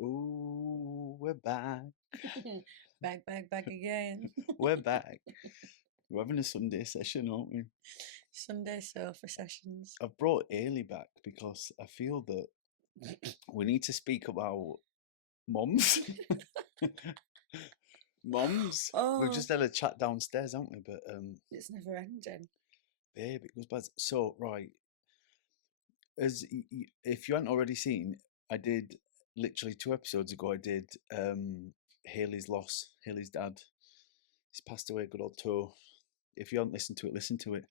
Ooh, we're back. Back again. We're back. We're having a Sunday session, aren't we? Sunday sofa sessions. I've brought Hayley back because I feel that we need to speak about mums. Mums. We've Oh, just had a chat downstairs, haven't we? But it's never ending. babe, it goes bad. So right, if you hadn't already seen, I did literally 2 episodes ago. I did Haley's loss. Haley's dad. He's passed away. Good old Toe. If you haven't listened to it, listen to it.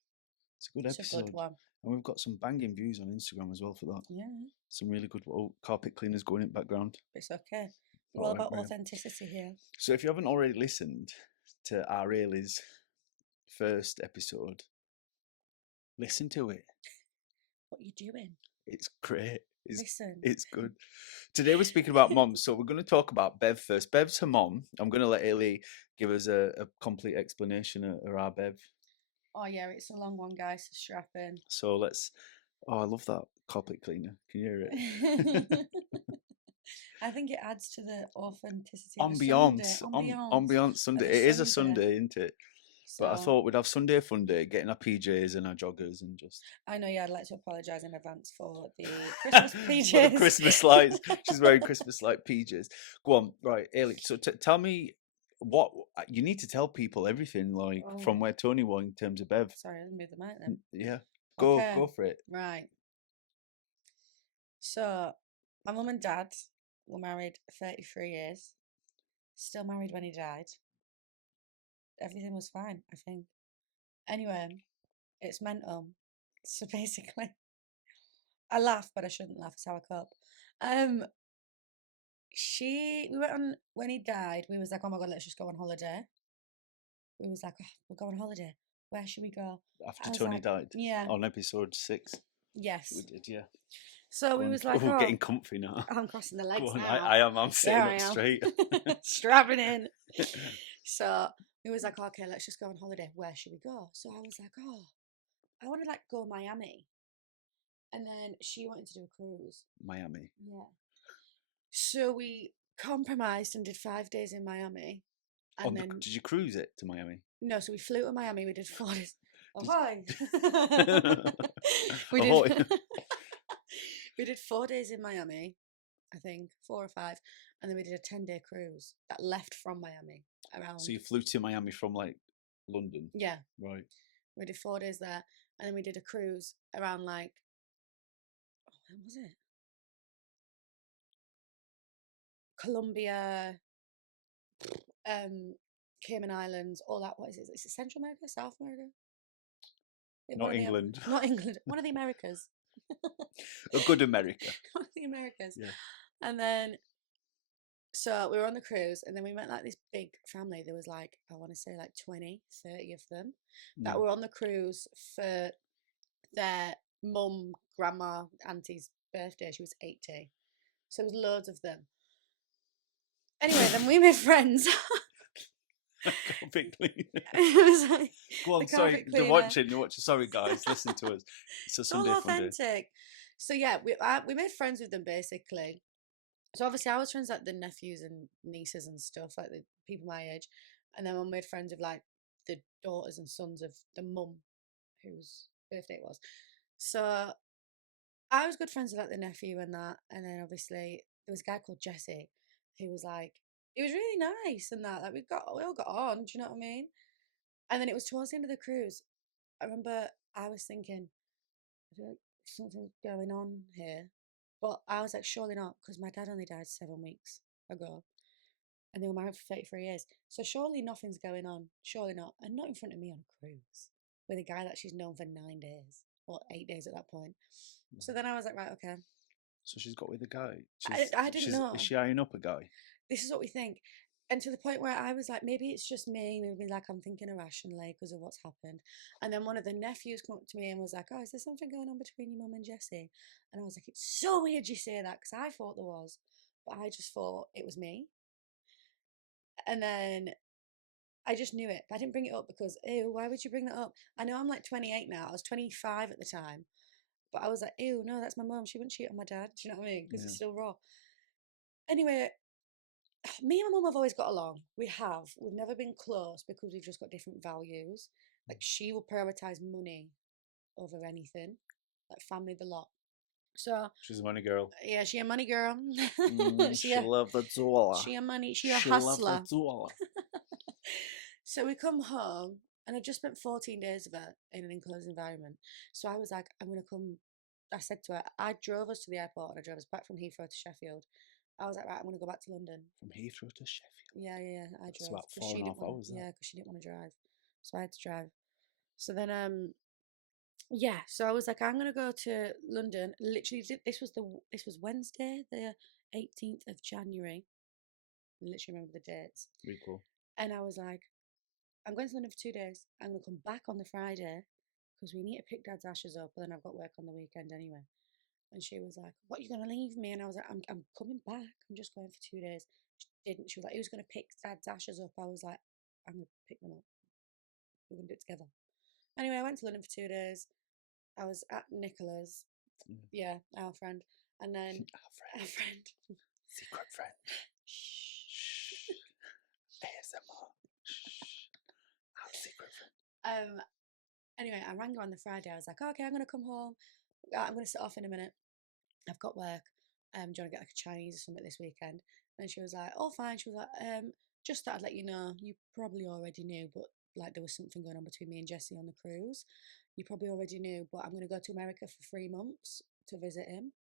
It's a good It's a good episode. one. And we've got some banging views on Instagram as well for that. Yeah, Some really good carpet cleaners going in the background. it's okay. We're all All right, about Mary. authenticity here. So if you haven't already listened to our Rayleigh's first episode, listen to it. What are you doing? It's great. Listen. It's good. Today we're speaking about moms, so we're going to talk about Bev first. Bev's her mom. I'm going to let Hayley give us a complete explanation of our Bev. Oh yeah, it's a long one, guys. So strap in. So let's. Oh, I love that carpet cleaner. Can you hear it? I think it adds to the authenticity of a Sunday. Ambiance, ambiance Sunday. of It is a Sunday, isn't it? But I So thought we'd have Sunday fun day, getting our PJs and our joggers and just I know, yeah, I'd like to apologise in advance for the Christmas for the PJs. Christmas lights. She's wearing Christmas light PJs. Go on, right, Hayley. So tell me what you need to tell people everything, like from Oh, where Tony was in terms of Bev. sorry, let me move the mic then. Yeah, Okay, go for it. right. So, my mum and dad were married 33 years. Still married when he died. Everything was fine, I think. Anyway, it's mental. So basically, I laugh, but I shouldn't laugh. It's how I cope. Um, we went on when he died. We was like, oh my god, let's just go on holiday. We was like, oh, we'll go on holiday. Where should we go? After I was Tony like, died yeah, on episode 6, we yes. did, yeah. So Go we on. was like, Oh, oh, getting comfy now. I'm crossing the Go legs on, now. I am. I'm sitting There up I am. straight. Strapping in. So we was like, okay, let's just go on holiday. Where should we go? So I was like, oh, I want to like go Miami. And then she wanted to do a cruise. Miami. Yeah. So we compromised and did 5 days in Miami. And then Did you cruise it to Miami? no, so we flew to Miami. We did 4 days. Did- Ahoy! we Ahoy. did we did 4 days in Miami, I think 4 or 5, and then we did a 10-day cruise that left from Miami around. So you flew to Miami from like London, Yeah, right? we did 4 days there, and then we did a cruise around like, oh, when was it? Colombia, Cayman Islands, all that. What is it? Is it Central America, South America? Not England. Not England. One of the Americas. A good America. One of the Americas. Yeah. And then, so we were on the cruise, and then we met like this big family. There was like, I want to say like 20, 30 of them that were on the cruise for their mum, grandma, auntie's birthday. She was 80. So it was loads of them. Anyway, then we made friends. Carpet cleaner. It was like Go on, the sorry. carpet They're cleaner. watching. Sorry, guys. Listen to us. It's a It's all Sunday fun day. authentic. So yeah, we made friends with them basically. So obviously I was friends with like the nephews and nieces and stuff, like the people my age, and then I made friends with like the daughters and sons of the mum whose birthday it was. So I was good friends with like the nephew and that, and then obviously there was a guy called Jesse who was like, he was really nice and that, like we all got on, do you know what I mean? And then it was towards the end of the cruise. I remember I was thinking, I feel like something's going on here. But I was like, surely not, because my dad only died 7 weeks ago. And they were married for 33 years. So surely nothing's going on. Surely not. And not in front of me on a cruise with a guy that she's known for 9 days or 8 days at that point. So then I was like, right, okay. So she's got with a guy. I didn't know. Is she eyeing up a guy? This is what we think. And to the point where I was like, maybe it's just me. Maybe like I'm thinking irrationally because of what's happened. And then one of the nephews came up to me and was like, oh, is there something going on between your mum and Jessie? And I was like, it's so weird you say that because I thought there was. But I just thought it was me. And then I just knew it. But I didn't bring it up because, ew, why would you bring that up? I know I'm like 28 now. I was 25 at the time. But I was like, ew, no, that's my mum. She wouldn't cheat on my dad. Do you know what I mean? Because it's still raw. Anyway, me and my mum have always got along. We have. We've never been close because we've just got different values. Like she will prioritize money over anything, like family the lot. So She's a money girl. yeah, she a money girl. She love the dollar. she a money. She a She love the hustler. dollar. So we come home, and I just spent 14 days of it in an enclosed environment. So I was like, I'm gonna come. I said to her, I drove us to the airport and I drove us back from Heathrow to Sheffield. I was like, right, I'm gonna go back to London. From Heathrow to Sheffield. Yeah. I It's drove about because she 4.5 didn't want. hours. Yeah, because she didn't want to drive, so I had to drive. So then, yeah. So I was like, I'm gonna go to London. Literally, this was Wednesday, the 18th of January. I literally remember the dates. Really cool. And I was like, I'm going to London for 2 days. I'm gonna come back on the Friday because we need to pick Dad's ashes up. But then I've got work on the weekend anyway. And she was like, "What, you gonna leave me?" And I was like, I'm coming back. I'm just going for 2 days." She didn't. She was like, "Who's gonna pick Dad's ashes up?" I was like, "I'm gonna pick them up. We're gonna do it together." Anyway, I went to London for 2 days. I was at Nicola's, yeah, our friend, and then our friend, secret friend. Shh. ASMR. Shh. Our secret friend. Anyway, I rang her on the Friday. I was like, oh, "Okay, I'm gonna come home. I'm gonna set off in a minute. I've got work. Do you want to get like a Chinese or something this weekend?" And she was like, "Oh, fine." She was like, "Just thought I'd let you know. You probably already knew, but like there was something going on between me and Jesse on the cruise. You probably already knew, but I'm going to go to America for 3 months to visit him."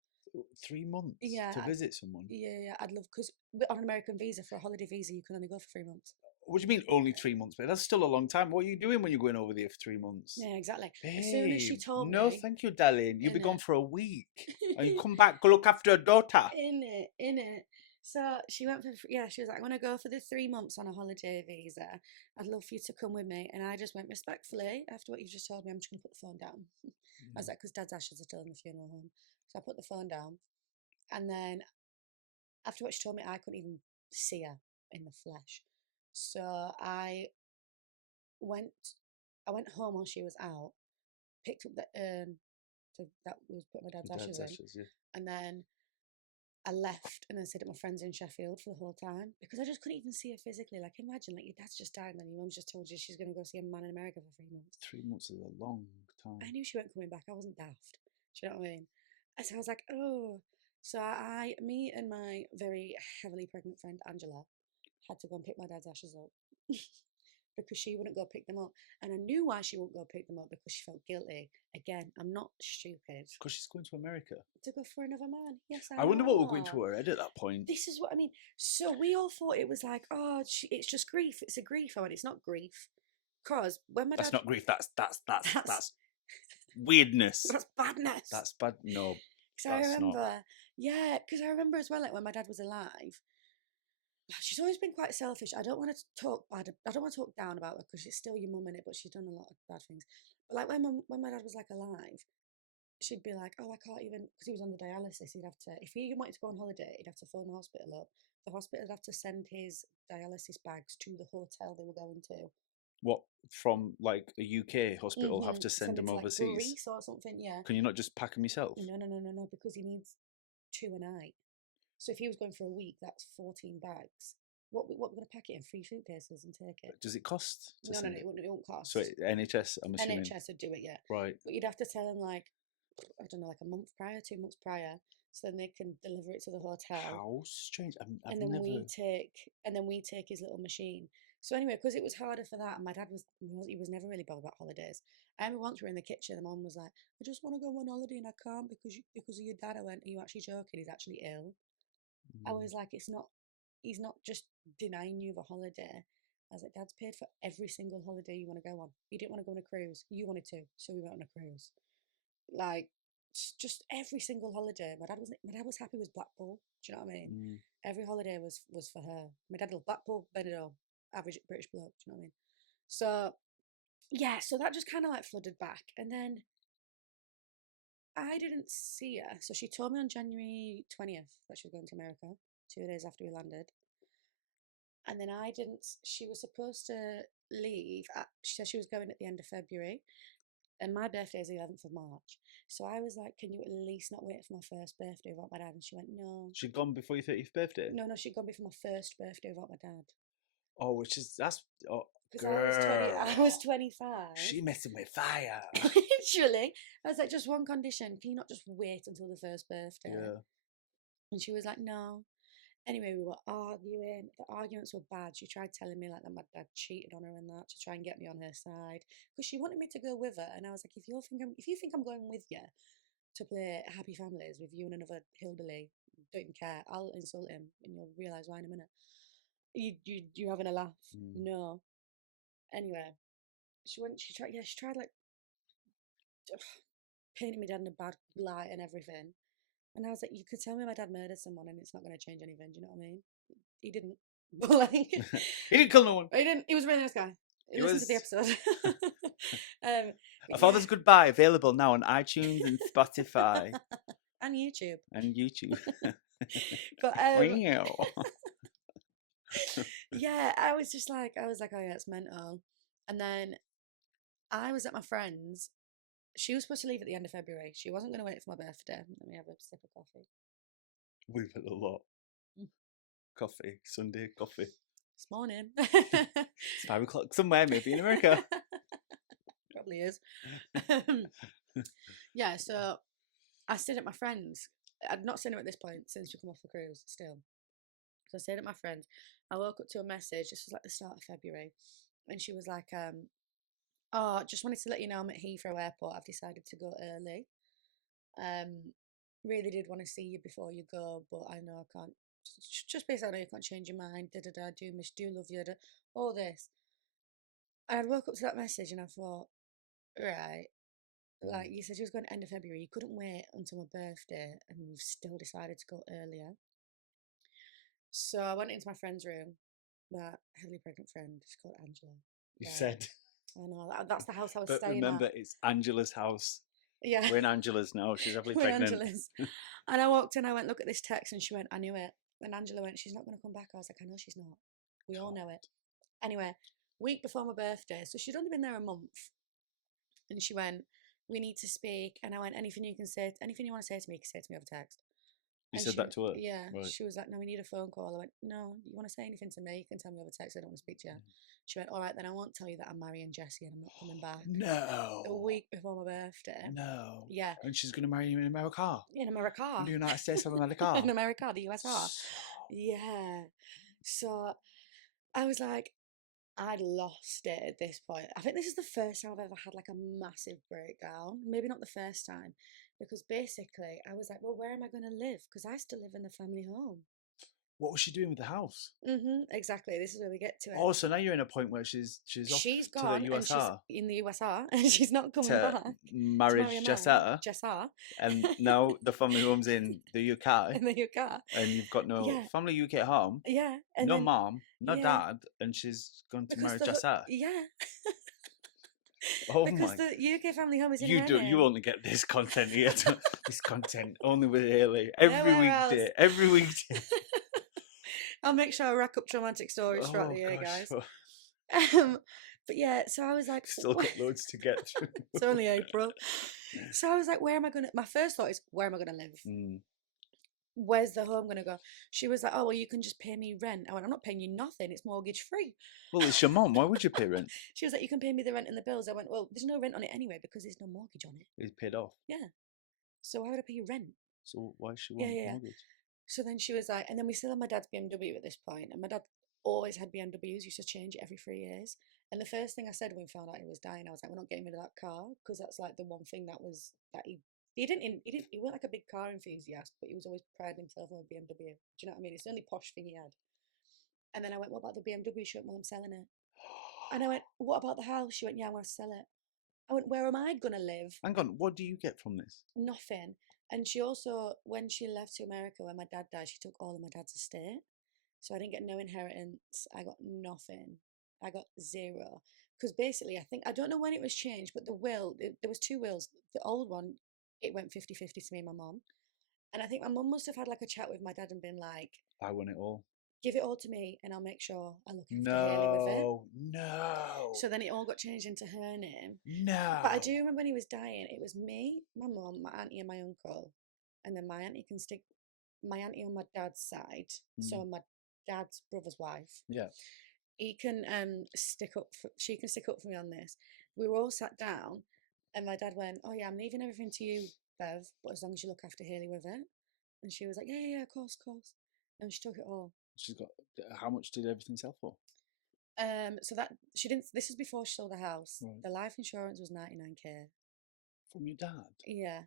3 months Yeah, to visit someone? yeah, I'd love, because on an American visa, for a holiday visa, you can only go for 3 months. What do you mean only 3 months, babe? That's still a long time. What are you doing when you're going over there for 3 months? Yeah, exactly. Babe, As soon as she told no, me, thank you, darling. You'll be gone innit, for a week. And you come back, go look after your daughter. in it. So she went for, yeah, she was like, "I'm gonna go for the 3 months on a holiday visa. I'd love for you to come with me." And I just went, "Respectfully, after what you've just told me, I'm just gonna put the phone down." I was like, because Dad's ashes are still in the funeral home. So I put the phone down. And then after what she told me, I couldn't even see her in the flesh. So went I went home while she was out, picked up the urn that was put my dad's Your ashes dad's in, ashes, yeah. and then I left and then stayed at my friend's in Sheffield for the whole time because I just couldn't even see her physically. Like, imagine, like, your dad's just died and then your mum's just told you she's going to go see a man in America for 3 months. 3 months is a long time. I knew she weren't coming back. I wasn't daft. Do you know what I mean? And so I was like, oh. So me and my very heavily pregnant friend Angela had to go and pick my dad's ashes up because she wouldn't go pick them up. And I knew why she wouldn't go pick them up, because she felt guilty. Again, I'm not stupid. Because she's going to America. To go for another man. Yes, I wonder what we're going to her head at that point. This is what I mean. So we all thought it was like, oh, it's just grief. It's a grief. I went, it's not grief. Because when my dad... That's not grief. That's weirdness. That's badness. That's bad. No, because that's I remember, not. yeah, because I remember as well, like when my dad was alive, she's always been quite selfish. I don't want to talk bad. I don't want to talk down about her because she's still your mum in it, but she's done a lot of bad things. But like when my dad was like alive, she'd be like, "Oh, I can't even," because he was on the dialysis. He'd have to, if he wanted to go on holiday, he'd have to phone the hospital up. The hospital would have to send his dialysis bags to the hotel they were going to. What, from like a UK hospital have to send them to overseas? like Greece or something, yeah. Can you not just pack them yourself? No, because he needs 2 a night. So if he was going for a week, that's 14 bags. What we're going to pack it in 3 suitcases and take it? Does it cost? No, it won't cost. So NHS, I'm assuming. NHS would do it, yeah. Right. But you'd have to tell them, like, I don't know, like a month prior, 2 months prior, so then they can deliver it to the hotel. How strange! And then we take his little machine. So anyway, because it was harder for that, and my dad he was never really bothered about holidays. I remember once we were in the kitchen, and Mum was like, "I just want to go on holiday and I can't because of your dad." I went, "Are you actually joking? He's actually ill." I was like, he's not just denying you the holiday. I was like, Dad's paid for every single holiday you want to go on. You didn't want to go on a cruise. You wanted to, so we went on a cruise. Like, just every single holiday. My dad was happy with Blackpool. Do you know what I mean? Every holiday was for her. My dad loved Blackpool, Benidorm, average British bloke. Do you know what I mean? So yeah, so that just kind of like flooded back, and then I didn't see her. So she told me on January 20th that she was going to America, 2 days after we landed. And then I didn't, she was supposed to leave. She said she was going at the end of February. And my birthday is the 11th of March. So I was like, can you at least not wait for my first birthday without my dad? And she went, no. She'd gone before your 30th birthday? No, she'd gone before my first birthday without my dad. Oh, that's... Oh, Because I was 20, I was 25. She messing with fire. Literally. I was like, just one condition. Can you not just wait until the first birthday? Yeah. And she was like, no. Anyway, we were arguing. The arguments were bad. She tried telling me like that my dad cheated on her and that to try and get me on her side because she wanted me to go with her. And I was like, if you think I'm going with you to play Happy Families with you and another hillbilly, don't even care. I'll insult him and you'll realise why in a minute. You're having a laugh. No. Anyway, she tried like painting my dad in a bad light and everything. And I was like, you could tell me my dad murdered someone and it's not going to change anything. Do you know what I mean? He didn't. But like, he didn't kill no one. He didn't. He was a really nice guy. Listen to the episode. A Father's Goodbye, available now on iTunes and Spotify. And YouTube. And YouTube. But Wow. yeah, I was like, oh yeah, it's mental. And then I was at my friend's. She was supposed to leave at the end of February. She wasn't going to wait for my birthday. Let me have a sip of coffee. We've had a lot. Coffee, Sunday coffee. This morning. It's 5 o'clock somewhere, maybe in America. Probably is. Yeah, so I stayed at my friend's. I'd not seen her at this point since we come off the cruise still. So I stayed at my friend's. I woke up to a message. This was like the start of February. And she was like, oh, just wanted to let you know I'm at Heathrow Airport. I've decided to go early. Really did want to see you before you go, but I know I can't. Just basically, I know you can't change your mind. Do love you. All this. And I woke up to that message and I thought, right, like you said, you was going to end of February. You couldn't wait until my birthday, and you've still decided to go earlier. So I went into my friend's room. My heavily pregnant friend, she's called Angela. You said. I know, that's the house I was but staying remember, at. it's Angela's house. Yeah. We're in Angela's now. She's heavily pregnant. Angela's. And I walked in, I went, look at this text, and she went, I knew it. And Angela went, she's not going to come back. I was like, I know she's not. We all know it. Anyway, week before my birthday, so she'd only been there a month. And she went, we need to speak. And I went, anything you want to say to me, you can say to me over text. You said that to her? Yeah. Right. She was like, no, we need a phone call. I went, no, you want to say anything to me, you can tell me over text. I don't want to speak to you. She went, all right, then I won't tell you that I'm marrying Jesse and I'm not coming back. No. A week before my birthday. No. Yeah. And she's going to marry him in America. In America. In the United States of America. In America, the USR. Yeah. So I was like, I'd lost it at this point. I think this is the first time I've ever had like a massive breakdown. Maybe not the first time. Because basically, I was like, well, where am I going to live? Because I still live in the family home. What was she doing with the house? Exactly. This is where we get to it. Oh, so now you're in a point where she's gone to the USR. And she's in the USR and she's not coming back. Marriage Jessa. And now the family home's in the UK. In the UK. And you've got no family UK at home. Yeah. And no mom, no dad, and she's gone to marry Jessa. Yeah. Oh because the UK family home is in her name. You only get this content here. This content only with Hayley every weekday. I'll make sure I rack up traumatic stories throughout the year, guys. But yeah, so I was like, still got loads to get through. It's only April. So I was like, where am I gonna? My first thought is, where am I gonna live? Where's the home gonna go? She was like, oh well, you can just pay me rent. I went, I'm not paying you nothing. It's mortgage free. Well, it's your mum. Why would you pay rent? She was like, you can pay me the rent and the bills. I went, well, there's no rent on it anyway because there's no mortgage on it. It's paid off. Yeah. So why would I pay you rent? So why should she want mortgage? So then she was like, and then we still had my dad's BMW at this point, and my dad always had BMWs, used to change it every 3 years. And the first thing I said when we found out he was dying, I was like, we're not getting rid of that car because that's like the one thing that he wasn't like a big car enthusiast, but he was always priding himself on a BMW. Do you know what I mean? It's the only posh thing he had. And then I went, what about the BMW? She went, well, I'm selling it. And I went, what about the house? She went, yeah, I'm going to sell it. I went, where am I going to live? Hang on, what do you get from this? Nothing. And she also, when she left to America, when my dad died, she took all of my dad's estate. So I didn't get no inheritance. I got nothing. I got zero. Because basically, I don't know when it was changed, but the will, there was 2 wills. The old one, it went 50-50 to me and my mum. And I think my mum must have had like a chat with my dad and been like, I want it all. give it all to me and I'll make sure I look after Hayley with it. No. So then it all got changed into her name. No. But I do remember when he was dying, it was me, my mum, my auntie, and my uncle. And then my auntie on my dad's side, so my dad's brother's wife. Yeah. She can stick up for me on this. We were all sat down, and my dad went, "Oh yeah, I'm leaving everything to you, Bev, but as long as you look after Hayley with it." And she was like, "Yeah, of course, of course." And she took it all. She's got. How much did everything sell for? So that she didn't. This is before she sold the house. Right. The life insurance was 99k. From your dad? Yeah,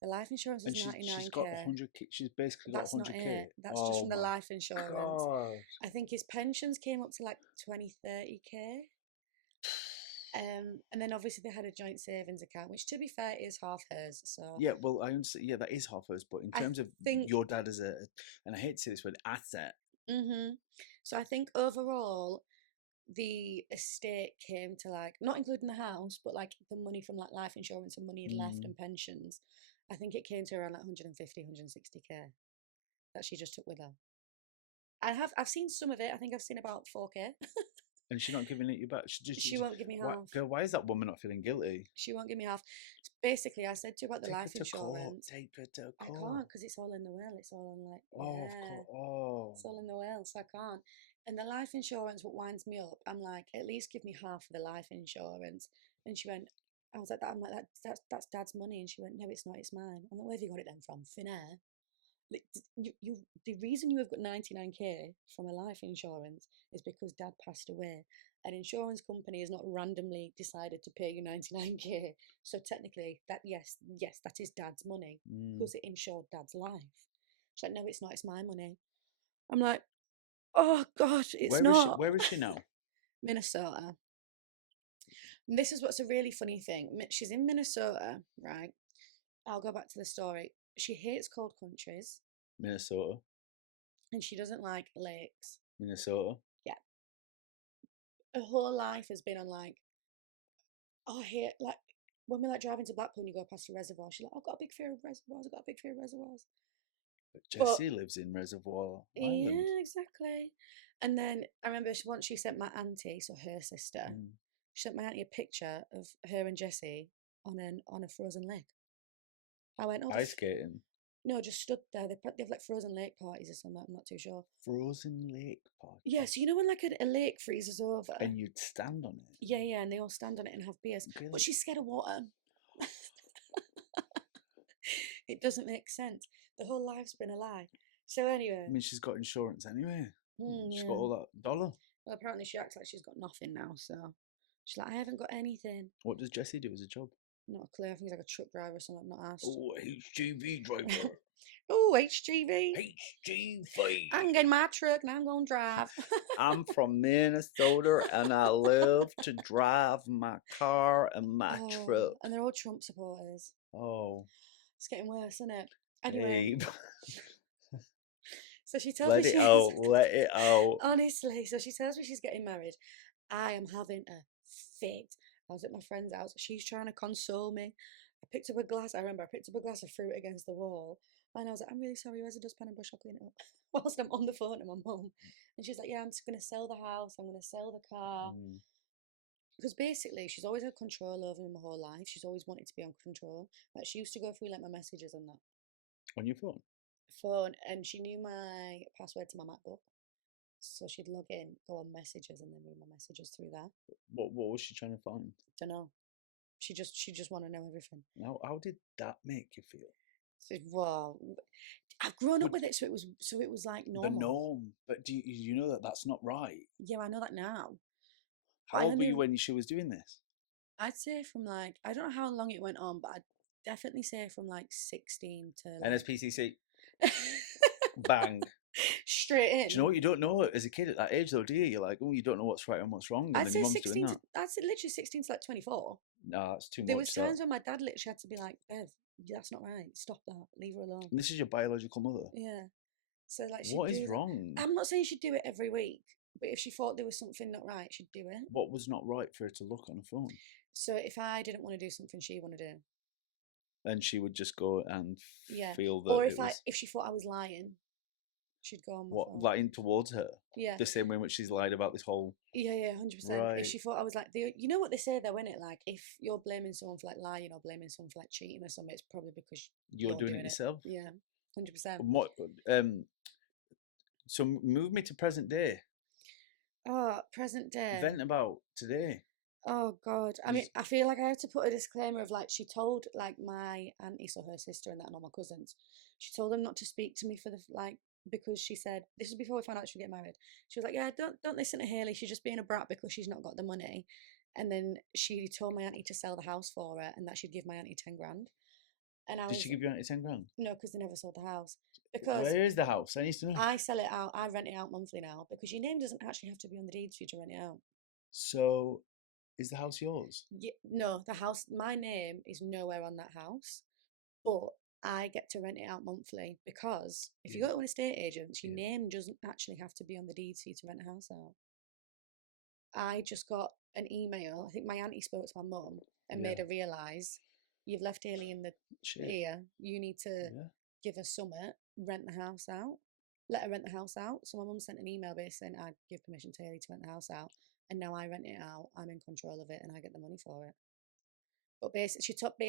the life insurance was 99k. She's got 100k. She's basically got 100k. That's not it. That's just from the life insurance. God. I think his pensions came up to like 20-30k. And then obviously they had a joint savings account, which to be fair is half hers. So yeah, well, I understand. Yeah, that is half hers. But in terms of your dad as a, and I hate to say this word, asset. So I think overall, the estate came to like, not including the house, but like the money from like life insurance and money left and pensions. I think it came to around like 150, 160k that she just took with her. I've seen some of it. I think I've seen about 4k. And she's not giving it you back. She won't give me half. Girl, why is that woman not feeling guilty? She won't give me half. Basically, I said to her about the life insurance. Take her to court. I can't because it's all in the will. It's all on like. Oh, yeah, of course. Oh. It's all in the will, so I can't. And the life insurance, what winds me up, I'm like, at least give me half of the life insurance. And she went, I was like, I'm like, that's Dad's money. And she went, no, it's not, it's mine. I'm like, where have you got it then from? Thin air. Like, the reason you have got 99k from a life insurance is because Dad passed away. An insurance company has not randomly decided to pay you 99k. So technically, that yes, that is Dad's money because it insured Dad's life. She's like, no, it's not, it's my money. I'm like, oh God, it's not. Where is she now? Minnesota. And this is what's a really funny thing. She's in Minnesota, right? I'll go back to the story. She hates cold countries. Minnesota. And she doesn't like lakes. Minnesota. Yeah. Her whole life has been on like, oh, I hate, like, when we're like driving to Blackpool and you go past a reservoir, she's like, I've got a big fear of reservoirs, But Jessie lives in Reservoir Island. Yeah, exactly. And then I remember once she sent my auntie, so her sister, she sent my auntie a picture of her and Jessie on a frozen lake. I went, ice skating? No, just stood there. They've like frozen lake parties or something. I'm not too sure. Frozen lake party? Yeah, so you know when like a lake freezes over? And you'd stand on it? Yeah, and they all stand on it and have beers. Really? But she's scared of water. It doesn't make sense. The whole life's been a lie. So anyway. I mean, she's got insurance anyway. She's got all that dollar. Well, apparently she acts like she's got nothing now, so she's like, I haven't got anything. What does Jessie do as a job? Not a clue. I think he's like a truck driver or something. Not asked. Oh, HGV driver. Oh, HGV. HGV. I'm getting my truck and I'm going to drive. I'm from Minnesota and I love to drive my car and my truck. And they're all Trump supporters. Oh. It's getting worse, isn't it? Anyway. So she tells me let it out. Honestly, so she tells me she's getting married. I am having a fit. I was at my friend's house. She's trying to console me. I picked up a glass. I remember I picked up a glass of fruit against the wall. And I was like, I'm really sorry. Where's the dustpan and brush? I'll clean it up. Whilst I'm on the phone to my mum. And she's like, yeah, I'm just going to sell the house. I'm going to sell the car. Because basically, she's always had control over me my whole life. She's always wanted to be on control. Like, she used to go through like my messages and that. On your phone? And she knew my password to my MacBook. So she'd log in, go on messages, and then read my messages through there. What was she trying to find? Don't know. She just want to know everything. How did that make you feel? So, well, I've grown up with it, so it was like normal. The norm, but do you know that that's not right? Yeah, I know that now. How old were you when she was doing this? I'd say from like, I don't know how long it went on, but I'd definitely say from like 16 to like... NSPCC. Bang. Straight in. Do you know what you don't know as a kid at that age though, do you? You're like, oh, you don't know what's right and what's wrong. And I'd say 16 to, I'd say literally 16 to like 24. No, that's too much. There was times when my dad literally had to be like, Bev, that's not right. Stop that. Leave her alone. And this is your biological mother? Yeah. So like, what is wrong? I'm not saying she'd do it every week, but if she thought there was something not right, she'd do it. What was not right for her to look on a phone? So if I didn't want to do something she wanted to do, then she would just go and feel that. or if she thought I was lying. she'd go on my What, phone. lying towards her? Yeah. The same way in which she's lied about this whole. Yeah, 100%. Right. If she thought I was like, you know what they say though, innit? Like, if you're blaming someone for like lying or blaming someone for like cheating or something, it's probably because You're doing it yourself. Yeah, 100%. What? So move me to present day. Oh, present day. Vent about today. Oh God. I mean, I feel like I have to put a disclaimer of like she told like my auntie, so her sister and that, and all my cousins. She told them not to speak to me for the like because she said this was before we found out she would get married. She was like, yeah, don't listen to Hayley. She's just being a brat because she's not got the money. And then she told my auntie to sell the house for her and that she'd give my auntie 10 grand. And Did she give you 10 grand? No, because they never sold the house. Because where is the house? I need to know. I sell it out. I rent it out monthly now because your name doesn't actually have to be on the deeds for you to rent it out. So, is the house yours? Yeah, no, the house. My name is nowhere on that house, but I get to rent it out monthly because if you go to an estate agent, your name doesn't actually have to be on the deeds for you to rent a house out. I just got an email. I think my auntie spoke to my mum and made her realise you've left Hayley in the here. You need to give her summit, rent the house out, let her rent the house out. So my mum sent an email basically saying I'd give permission to Hayley to rent the house out, and now I rent it out. I'm in control of it, and I get the money for it. But basically,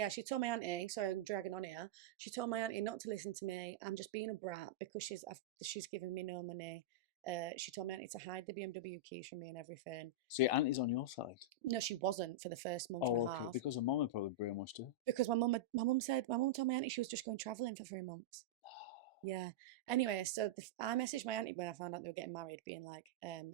she told my auntie. Sorry, I'm dragging on here. She told my auntie not to listen to me. I'm just being a brat because she's giving me no money. She told my auntie to hide the BMW keys from me and everything. So your auntie's on your side? No, she wasn't for the first month and a half. Because her mum had probably brainwashed her. Because my mum told my auntie she was just going travelling for 3 months. Yeah. Anyway, so I messaged my auntie when I found out they were getting married, being like,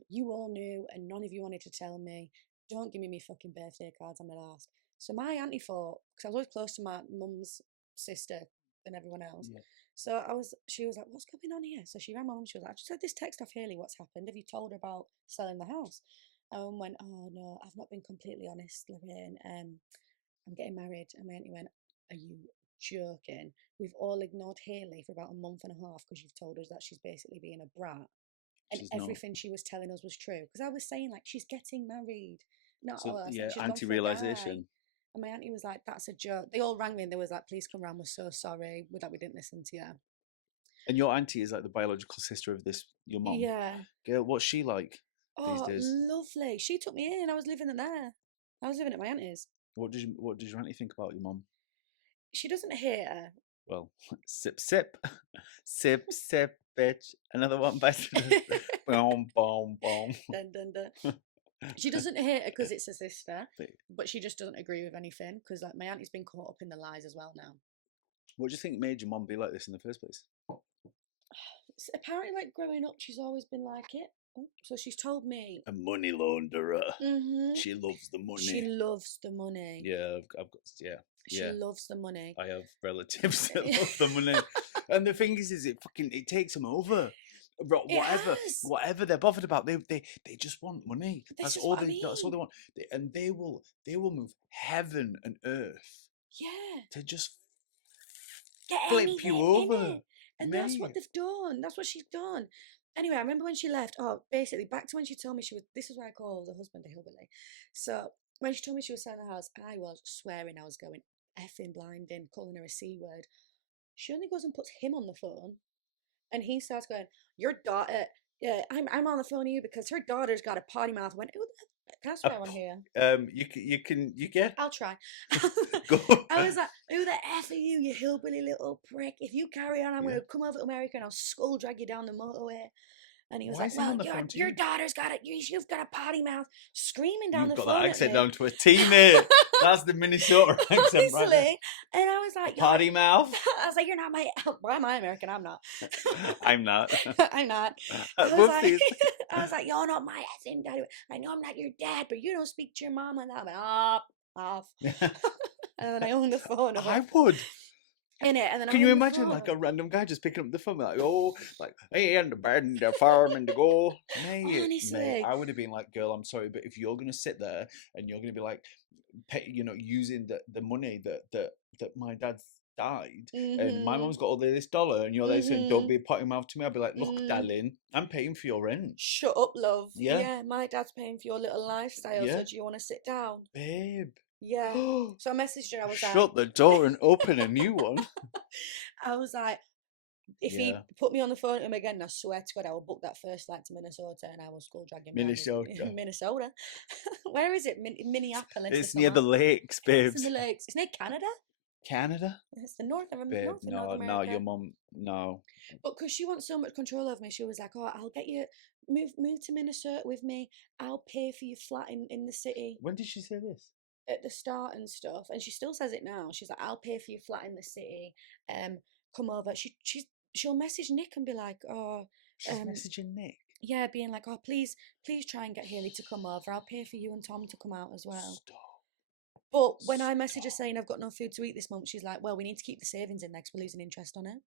you all knew and none of you wanted to tell me. Don't give me fucking birthday cards, I'm not asked. So my auntie thought, because I was always close to my mum's sister than everyone else. Yeah. So she was like, what's going on here? So she rang my mum, she was like, I just had this text off Hayley, what's happened? Have you told her about selling the house? And went, oh no, I've not been completely honest, Lorraine. I'm getting married. And my auntie went, are you joking? We've all ignored Hayley for about a month and a half because you've told us that she's basically being a brat. And everything she was telling us was true. Because I was saying, like, she's getting married. Anti-realisation. And my auntie was like, that's a joke. They all rang me and they was like, please come round, we're so sorry that we didn't listen to you. And your auntie is like the biological sister of your mum. Yeah. Girl, what's she like these days? Lovely. She took me in. I was living there. I was living at my auntie's. What did your auntie think about your mum? She doesn't hate her. Well, sip, sip. Sip, sip, bitch. Another one by boom, boom, boom. Dun, dun, dun. She doesn't hate her because it's a sister, but she just doesn't agree with anything because like my auntie's been caught up in the lies as well now. What do you think made your mum be like this in the first place? Apparently, like growing up, she's always been like it. So she's told me. A money launderer. Mm-hmm. She loves the money. She loves the money. Yeah, I've got She loves the money. I have relatives that love the money, and the thing is it takes them over. Whatever they're bothered about, they just want money. That's all they want, and they will move heaven and earth. Yeah. To just get flip you over. And that's what they've done. That's what she's done. Anyway, I remember when she left. Oh, basically, back to when she told me she was. This is why I call the husband a hillbilly. So when she told me she was selling the house, I was swearing I was going effing blinding, calling her a C word. She only goes and puts him on the phone, and he starts going, "Your daughter. Yeah, I'm on the phone to you because her daughter's got a potty mouth." I went, can I swear on here? You can. I'll try. Go. I was like, who the F are you, you hillbilly little prick? If you carry on, I'm going to come over to America and I'll skull drag you down the motorway. And he was like, well, your daughter's got it. You've got a potty mouth, screaming down the phone. You've got that accent down to a T, mate. That's the Minnesota accent, right? And I was like, potty mouth. I was like, you're not my. Why am I American? I'm not. I'm not. I'm not. I was like, you're not my effing daddy. I know I'm not your dad, but you don't speak to your mom like that. I'm like, off. And then I owned the phone. I would. In it, and then can you imagine like a random guy just picking up the phone like, oh, like, hey, and the bed and the farm and the go. Mate, I would have been like, girl, I'm sorry, but if you're gonna sit there and you're gonna be like, using the money that my dad died, and my mum's got all this dollar, and you're there saying, don't be a potty mouth to me, I'd be like, look, darling, I'm paying for your rent. Shut up, love. Yeah, my dad's paying for your little lifestyle. So do you want to sit down, babe? Yeah. So I messaged her. I was like, shut the door and open a new one. I was like, If he Yeah. put me on the phone to him again, I swear to God, I will book that first flight to Minnesota and I will school drag him down Minnesota. Minnesota. Where is it? Minneapolis or It's near something. the lakes, It's in babes. the lakes. It's near Canada. Canada? It's the north of Babe, North no, no, America. your mum, no. But because she wants so much control over me, she was like, "Oh, I'll get you move to Minnesota with me. I'll pay for your flat in the city When did she say this? at the start and stuff." And she still says it now. She's like, "I'll pay for your flat in the city. Come over." She'll message Nick and be like, "Oh, She's messaging Nick. yeah, being like, oh, please try and get Hayley to come over. I'll pay for you and Tom to come out as well." Stop. But when I message her saying I've got no food to eat this month, she's like, "Well, we need to keep the savings in there because we're losing interest on it."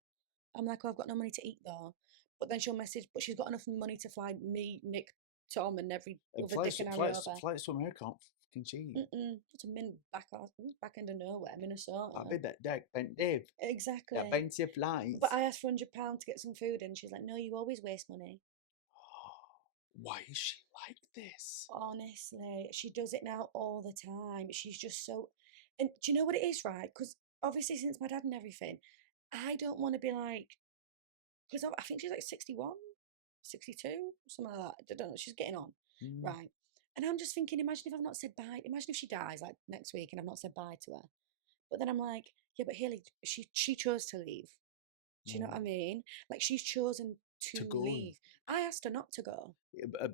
I'm like, "Oh, I've got no money to eat though." But then she'll message, but she's got enough money to fly me, Nick, Tom, and every And other dick and Harry over. flights to America aren't fucking cheap. It's a back end of nowhere, Minnesota. I bet that expensive. Exactly. That expensive flights. But I asked for £100 to get some food, and she's like, "No, you always waste money." Why is she like this? Honestly, she does it now all the time. She's just so. And do you know what it is, right? Because obviously, since my dad and everything, I don't want to be like. Because I think she's like 61, 62, something like that. I don't know. She's getting on, right? And I'm just thinking, imagine if I've not said bye. Imagine if she dies like next week and I've not said bye to her. But then I'm like, yeah, but Hayley, she chose to leave. Do you know what I mean? Like she's chosen to go. leave. I asked her not to go.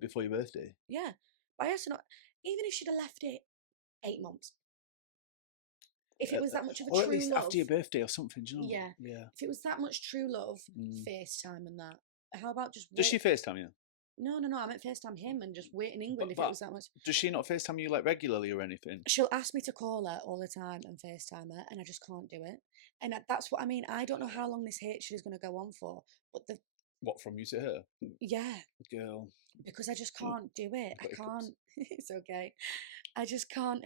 Before your birthday? Yeah. But I asked her not. Even if she'd have left it 8 months. If it was that much of a or true at least love. After your birthday or something, do you know? Yeah. Yeah. If it was that much true love, FaceTime and that. How about just wait? Does she FaceTime you? No. I meant FaceTime him and just wait in England if it was that much. Does she not FaceTime you like regularly or anything? She'll ask me to call her all the time and FaceTime her, and I just can't do it. And that's what I mean. I don't know how long this hatred is going to go on for, but What, from you to her? Yeah. Girl. Because I just can't do it. I can't. It's okay. I just can't.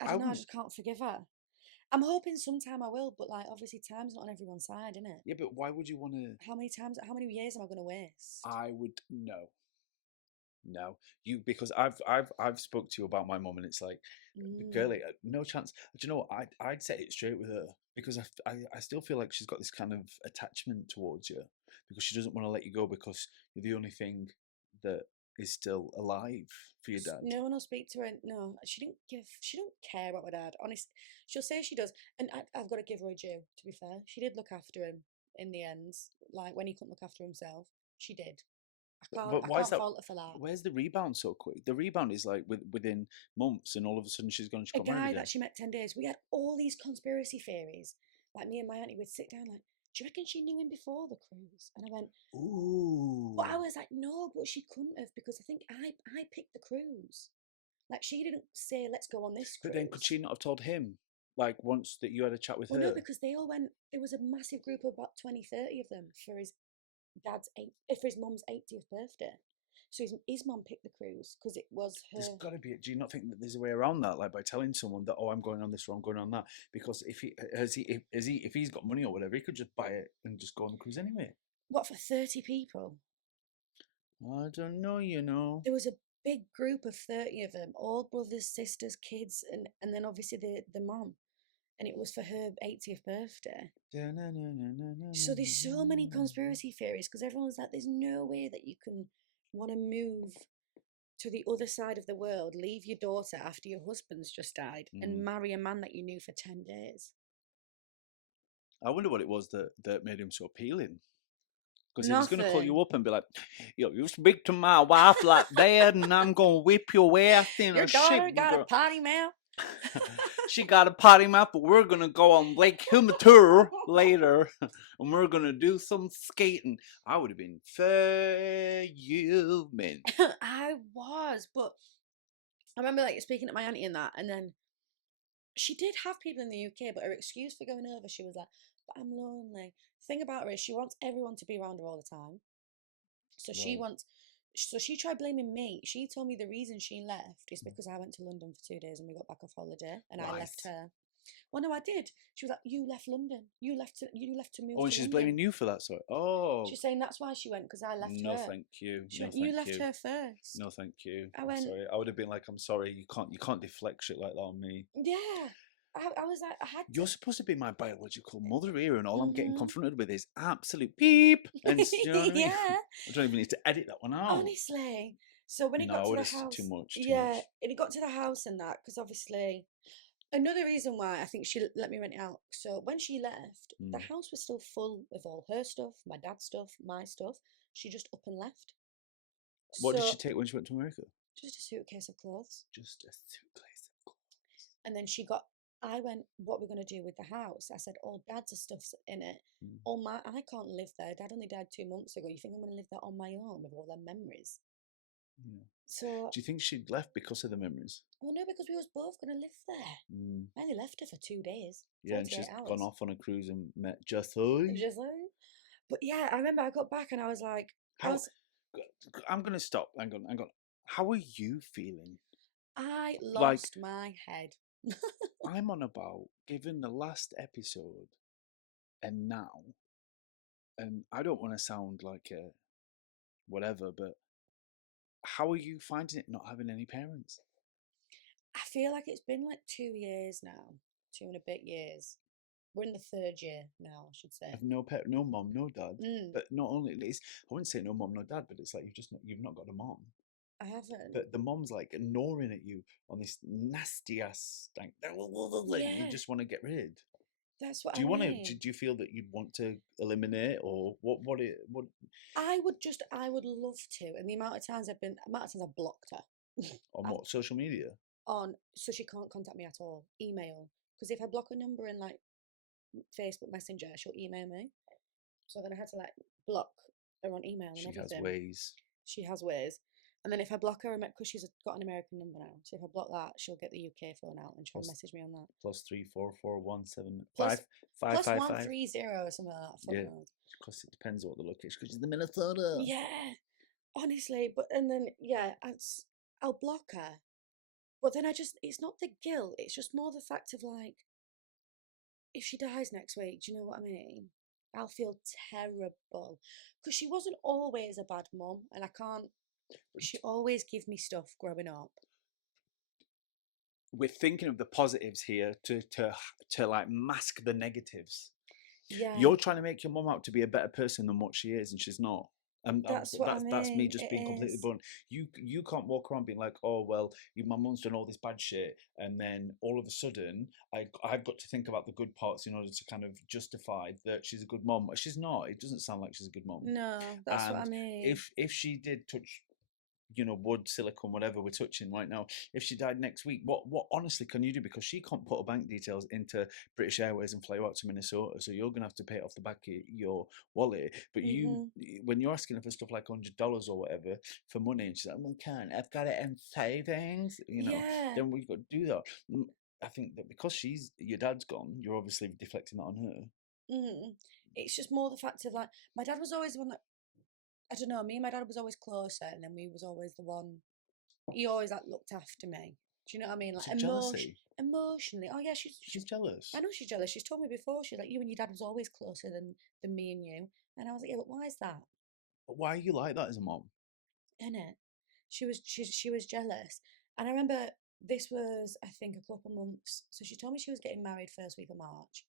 I don't know. I just can't forgive her. I'm hoping sometime I will, but like obviously time's not on everyone's side, isn't it? Yeah, but why would you want to? How many years am I going to waste? I would no. You, because I've spoke to you about my mum, and it's like, girly, no chance. Do you know what? I'd set it straight with her because I still feel like she's got this kind of attachment towards you because she doesn't want to let you go because you're the only thing that is still alive for your dad. No one will speak to her. No, she don't care about my dad. Honest, she'll say she does, and I've got to give her a due. To be fair, she did look after him in the end. Like when he couldn't look after himself, she did. I can't fault her for that. Where's the rebound so quick? The rebound is like within months, and all of a sudden she's gone. A guy that she met 10 days. We had all these conspiracy theories. Like me and my auntie would sit down like, "Do you reckon she knew him before the cruise?" And I went, "Ooh." But I was like, "No, but she couldn't have because I think I picked the cruise. Like she didn't say let's go on this cruise." But then could she not have told him? Like once that you had a chat with her? No, because they all went. There was a massive group of about 20, 30 of them for his mum's 80th birthday. So his mum picked the cruise because it was her. There's got to be. Do you not think that there's a way around that? Like by telling someone that, oh, I'm going on this or I'm going on that. Because if he's got money or whatever, he could just buy it and just go on the cruise anyway. What, for 30 people? I don't know. You know. There was a big group of 30 of them, all brothers, sisters, kids, and then obviously the mum. And it was for her 80th birthday. So there's so many conspiracy theories because everyone's like, there's no way that you can want to move to the other side of the world, leave your daughter after your husband's just died, and marry a man that you knew for 10 days. I wonder what it was that made him so appealing. Because he was going to call you up and be like, "Yo, you speak to my wife like that, and I'm going to whip your ass in your a daughter shit." got a potty mouth. She got a potty mouth, but we're gonna go on Lake Humatur later, and we're gonna do some skating. I would have been fuming. I was, but I remember like speaking to my auntie and that, and then she did have people in the UK, but her excuse for going over, she was like, "But I'm lonely." The thing about her is she wants everyone to be around her all the time. So she tried blaming me. She told me the reason she left is because I went to London for 2 days and we got back off holiday, and I left her. Well, no, I did. She was like, "You left London. You left to move." Oh, and she's blaming you for that, sorry. Oh, she's saying that's why she went because I left her. No, thank you. She went, "You left her first." No, thank you. I went, sorry. I would have been like, "I'm sorry. You can't deflect shit like that on me." Yeah. I was like, I had You're supposed to be my biological mother here, and all I'm getting to. confronted with is absolute beep. And do you know what I mean? Yeah, I don't even need to edit that one out. honestly. So when it got No, to it the is too house, much, too yeah, much. and it got to the house and that, because obviously another reason why I think she let me rent it out. So when she left, the Mm. house was still full of all her stuff, my dad's stuff, my stuff. She just up and left. What did she So take when she went to America? just a suitcase of clothes. Just a suitcase. And then I went, what are we going to do with the house? I said, all dad's stuff's in it. Mm. I can't live there. Dad only died 2 months ago. You think I'm going to live there on my own with all their memories? Yeah. So, Do you think she'd left because of the memories? well, no, because we was both going to live there. Mm. I only left her for 2 days, Yeah, and 48 she's gone hours. off on a cruise and met Jethro. Just like, but yeah, I remember I got back and I was like, How? I'm gonna stop. Hang on, hang on. How are you feeling? I Like, lost my head. I'm on about given the last episode and now, and I don't want to sound like a whatever, but how are you finding it not having any parents? I feel like it's been like 2 years now, 2 and a bit years. We're in the third year now, I should say. I've no no mom, no dad. Mm, But not only it's, I wouldn't say no mom, no dad, but it's like you've not got a mom. I haven't. But the mom's like gnawing at you on this nasty ass stank. You Yeah, just want to get rid. that's what Do I you want to? mean. Do you feel that you'd want to eliminate, or what? What? I would love to. And the amount of times I've blocked her On I've, what social media? so she can't contact me at all. Email. Because if I block a number in like Facebook Messenger, she'll email me. So then I had to like block her on email and She has everything. ways. She has ways. And then if I block her, because she's got an American number now, so if I block that, she'll get the UK phone out and she'll Plus, message me on that. +3 4 4 1 7 5 Plus 5 plus 5 one 5. three zero or something like that. Fuck Yeah, knows. because it depends what the location. Because it's the Minnesota. Yeah, honestly. But and then yeah, I'll block her. But then it's not the guilt. It's just more the fact of like, if she dies next week, do you know what I mean? I'll feel terrible because she wasn't always a bad mum, and I can't. She always gave me stuff growing up. We're thinking of the positives here to like mask the negatives. Yeah, You're trying to make your mom out to be a better person than what she is, and she's not. And that's what I that's me mean. just It being completely is. blunt. You can't walk around being like, oh well, my mum's done all this bad shit, and then all of a sudden I've got to think about the good parts in order to kind of justify that she's a good mom. She's not. It doesn't sound like she's a good mom. No, that's what I And mean. if she did touch, wood, silicone, whatever we're touching right now, if she died next week, what honestly can you do? Because she can't put her bank details into British Airways and fly you out to Minnesota, so you're gonna have to pay it off the back of your wallet. But Mhm. when you're asking her for stuff like $100 or whatever for money, and she's like, well, can't, I've got it in savings, Yeah. then we've got to do that. I think that because your dad's gone, you're obviously deflecting that on her. Mhm. It's just more the fact of like, my dad was always the one that, I don't know. Me and my dad was always closer, and then we was always the one. He always like looked after me. Do you know what I mean? Is Like it jealousy? emotionally. Oh yeah, She's jealous. I know she's jealous. She's told me before. She's like, you and your dad was always closer than me and you. And I was like, yeah, but why is that? But why are you like that as a mom? In it, she was jealous. And I remember this was, I think, a couple months. So she told me she was getting married first week of March,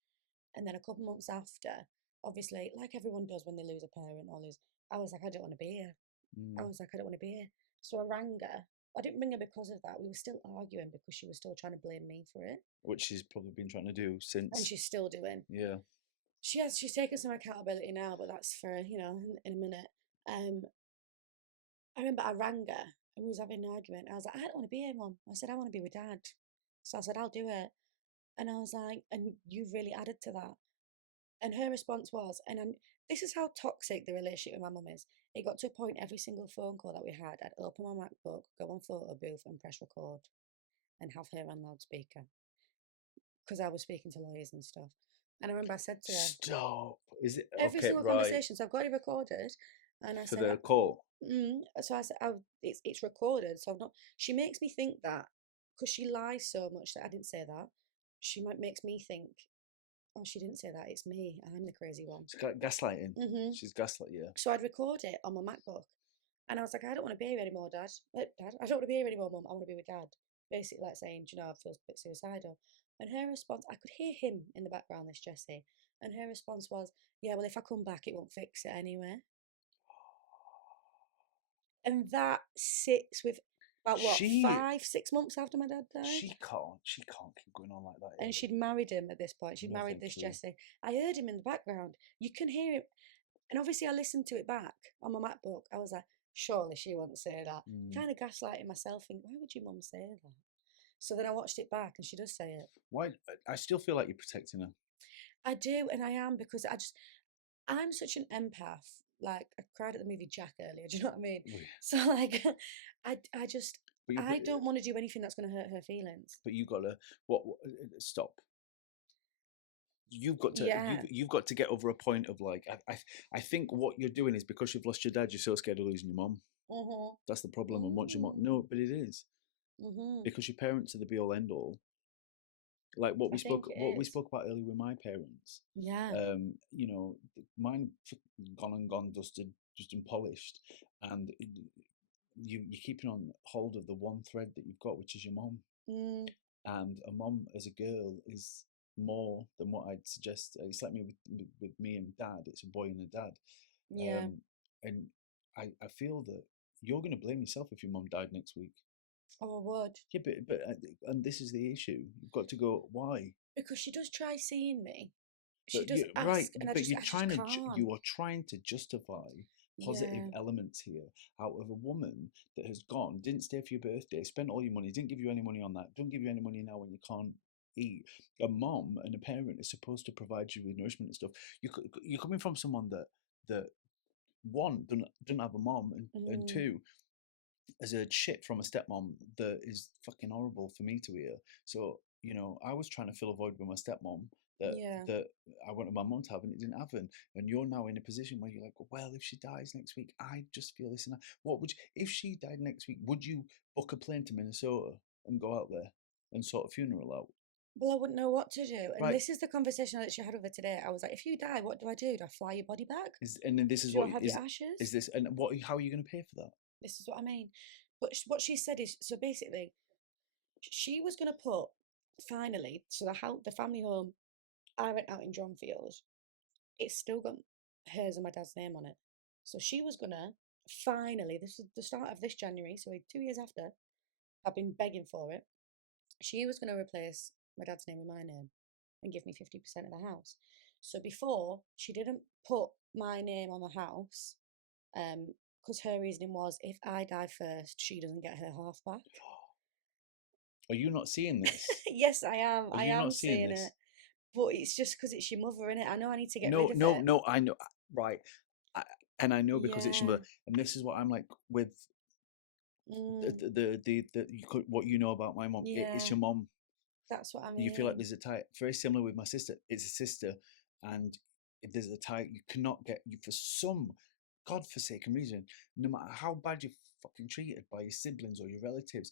and then a couple months after, obviously, like everyone does when they lose a parent or lose. I was like, I don't want to be here. I Mm. was like, I don't want to be here. So I rang her. I didn't ring her because of that. We were still arguing because she was still trying to blame me for it, Which she's probably been trying to do and since. she's still doing. Yeah. She's taken some accountability now, but that's for in a minute. Um, I remember I rang her and we was having an argument. I was like, I don't want to be here, mum. I said I want to be with dad. So I said I'll do it, and I was like, and you've really added to that. And her response was, this is how toxic the relationship with my mum is. It got to a point every single phone call that we had, I'd open my MacBook, go on photo booth and press record and have her on loudspeaker because I was speaking to lawyers and stuff. And I remember I said to her, Stop. Is it every okay? single Right. conversation, so I've got it recorded. And I For said, the call. so I said, it's recorded. So I've not, she makes me think that because she lies so much that I didn't say that. Makes me think, oh, she didn't say that. It's me. I'm the crazy one. She's got gaslighting. Hmm. She's gaslight, yeah. So I'd record it on my MacBook. And I was like, I don't want to be here anymore, Dad. Dad, I don't want to be here anymore, Mum. I want to be with Dad. Basically, like saying, do you know, I feel a bit suicidal. And her response, I could hear him in the background, this Jessie, and her response was, yeah, well, if I come back, it won't fix it anyway. And that sits with about what, She 5, 6 months after my dad died. she can't keep going on like that. And Hayley. she'd married him at this point. She'd No, married thank this you. Jesse. I heard him in the background. You can hear him. And obviously, I listened to it back on my MacBook. I was like, surely she wouldn't say that. Kind of gaslighting myself, thinking, why would your mum say that? So then I watched it back, and she does say it. Why? I still feel like you're protecting her. I do, and I am, because I'm such an empath. Like, I cried at the movie Jack earlier. Do you know what I mean? Yeah. So like, I just But I don't want to do anything that's going to hurt her feelings. But you gotta what stop. You've got to Yeah. you've got to get over a point of like I think what you're doing is because you've lost your dad, you're so scared of losing your mom. Mhm. That's the problem. And once your mom, no, but it is Mhm. because your parents are the be all end all. Like I think it what we is. spoke about earlier with my parents. Yeah. You know, mine gone and gone, dusted, just and polished, and you're keeping on hold of the one thread that you've got, which is your mom. Mm. And a mom as a girl is more than what I'd suggest. It's like me with me and dad. It's a boy and a dad, Yeah. and I feel that you're going to blame yourself if your mom died next week. Oh, I would. Yeah, but and this is the issue. You've got to go. Why? Because she does try seeing me. She But does you right. ask, and But I just can't. you are trying to justify positive Yeah. elements here out of a woman that has gone, didn't stay for your birthday, spent all your money, didn't give you any money on that, don't give you any money now when you can't eat. A mom and a parent is supposed to provide you with nourishment and stuff. You're coming from someone that one don't have a mom, and Mm. two has heard shit from a stepmom that is fucking horrible for me to hear. So you know, I was trying to fill a void with my stepmom Yeah. that I wanted my mom to have, and it didn't happen. And you're now in a position where you're like, well, if she dies next week, I just feel this and that. What would you, if she died next week? Would you book a plane to Minnesota and go out there and sort a funeral out? Well, I wouldn't know what to do. And Right? this is the conversation that she had with her today. I was like, if you die, what do I do? Do I fly your body back? And then this is Do I what have your ashes? is this, and what? How are you going to pay for that? This is what I mean. But what she said is, so basically, she was going to put, finally, so the family home I rent out in Dronfield, it's still got hers and my dad's name on it. So she was going to, finally, this is the start of this January, so 2 years after, I've been begging for it. She was going to replace my dad's name with my name and give me 50% of the house. So before, she didn't put my name on the house, because her reasoning was, if I die first, she doesn't get her half back. Are you not seeing this? Yes, I am. Are I you am not seeing seeing this? it. But it's just because it's your mother, innit? I know I need to get No, rid of no, it. no. I know, right? I, and I know because it's your Yeah. mother. And this is what I'm like with Mm, you could, what you know about my mom. It's yeah. your mom. That's what I You feel like mean. there's a tie. Very similar with my sister. It's a sister, and if there's a tie, you cannot get you for some godforsaken reason. No matter how bad you're fucking treated by your siblings or your relatives,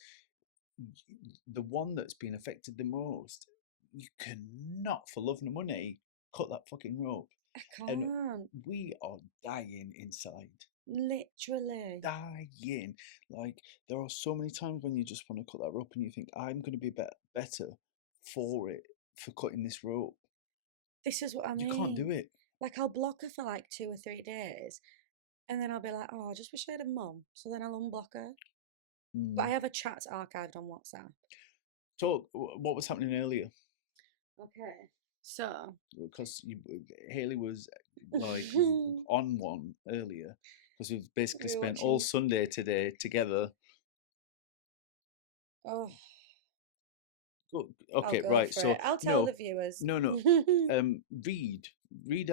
the one that's been affected the most, you cannot for love nor money cut that fucking rope. I And can't. we are dying inside. Literally. Dying. Like there are so many times when you just want to cut that rope and you think, I'm gonna be better for it, for cutting this rope. This is what I You can't do mean. it. Like, I'll block her for like 2 or 3 days, and then I'll be like, oh, I just wish I had a mum. So then I'll unblock her. But I Mm. have a chat archived on WhatsApp. So what was happening earlier? Okay. So. Because Hayley was like on one earlier because we've basically We were spent all watching. Sunday today together. Oh, I'll Okay, go right. for it. So I'll tell the no, viewers. no. Read, read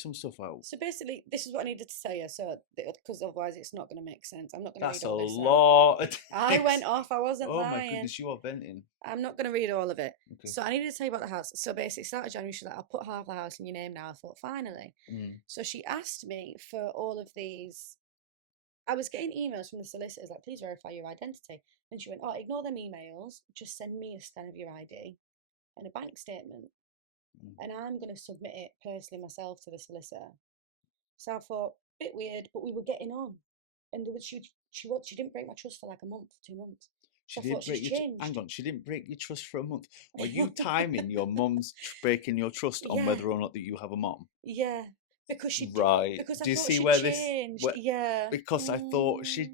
some stuff out. So basically, this is what I needed to tell you. So, because otherwise, it's not going to make sense. I'm not going to That's read a all this out. lot of I went text. off. I wasn't Oh my lying. goodness, you are venting. I'm not going to read all of it. Okay. So I needed to tell you about the house. So basically, start of January, she's like, I'll put half the house in your name now. I thought, finally. Mm. So she asked me for all of these. I was getting emails from the solicitors like, please verify your identity. And she went, oh, ignore them emails. Just send me a scan of your ID and a bank statement. Mm. And I'm going to submit it personally myself to the solicitor. So I thought, bit weird, but we were getting on. And there was, she didn't break my trust for like a month, 2 months. She I thought didn't she's break your hang changed. on. She didn't break your trust for a month. Are you timing your mum's breaking your trust on Yeah, whether or not that you have a mom? yeah. Because Right. because I Do you thought see she where this? changed. Where, Yeah. because I thought she'd.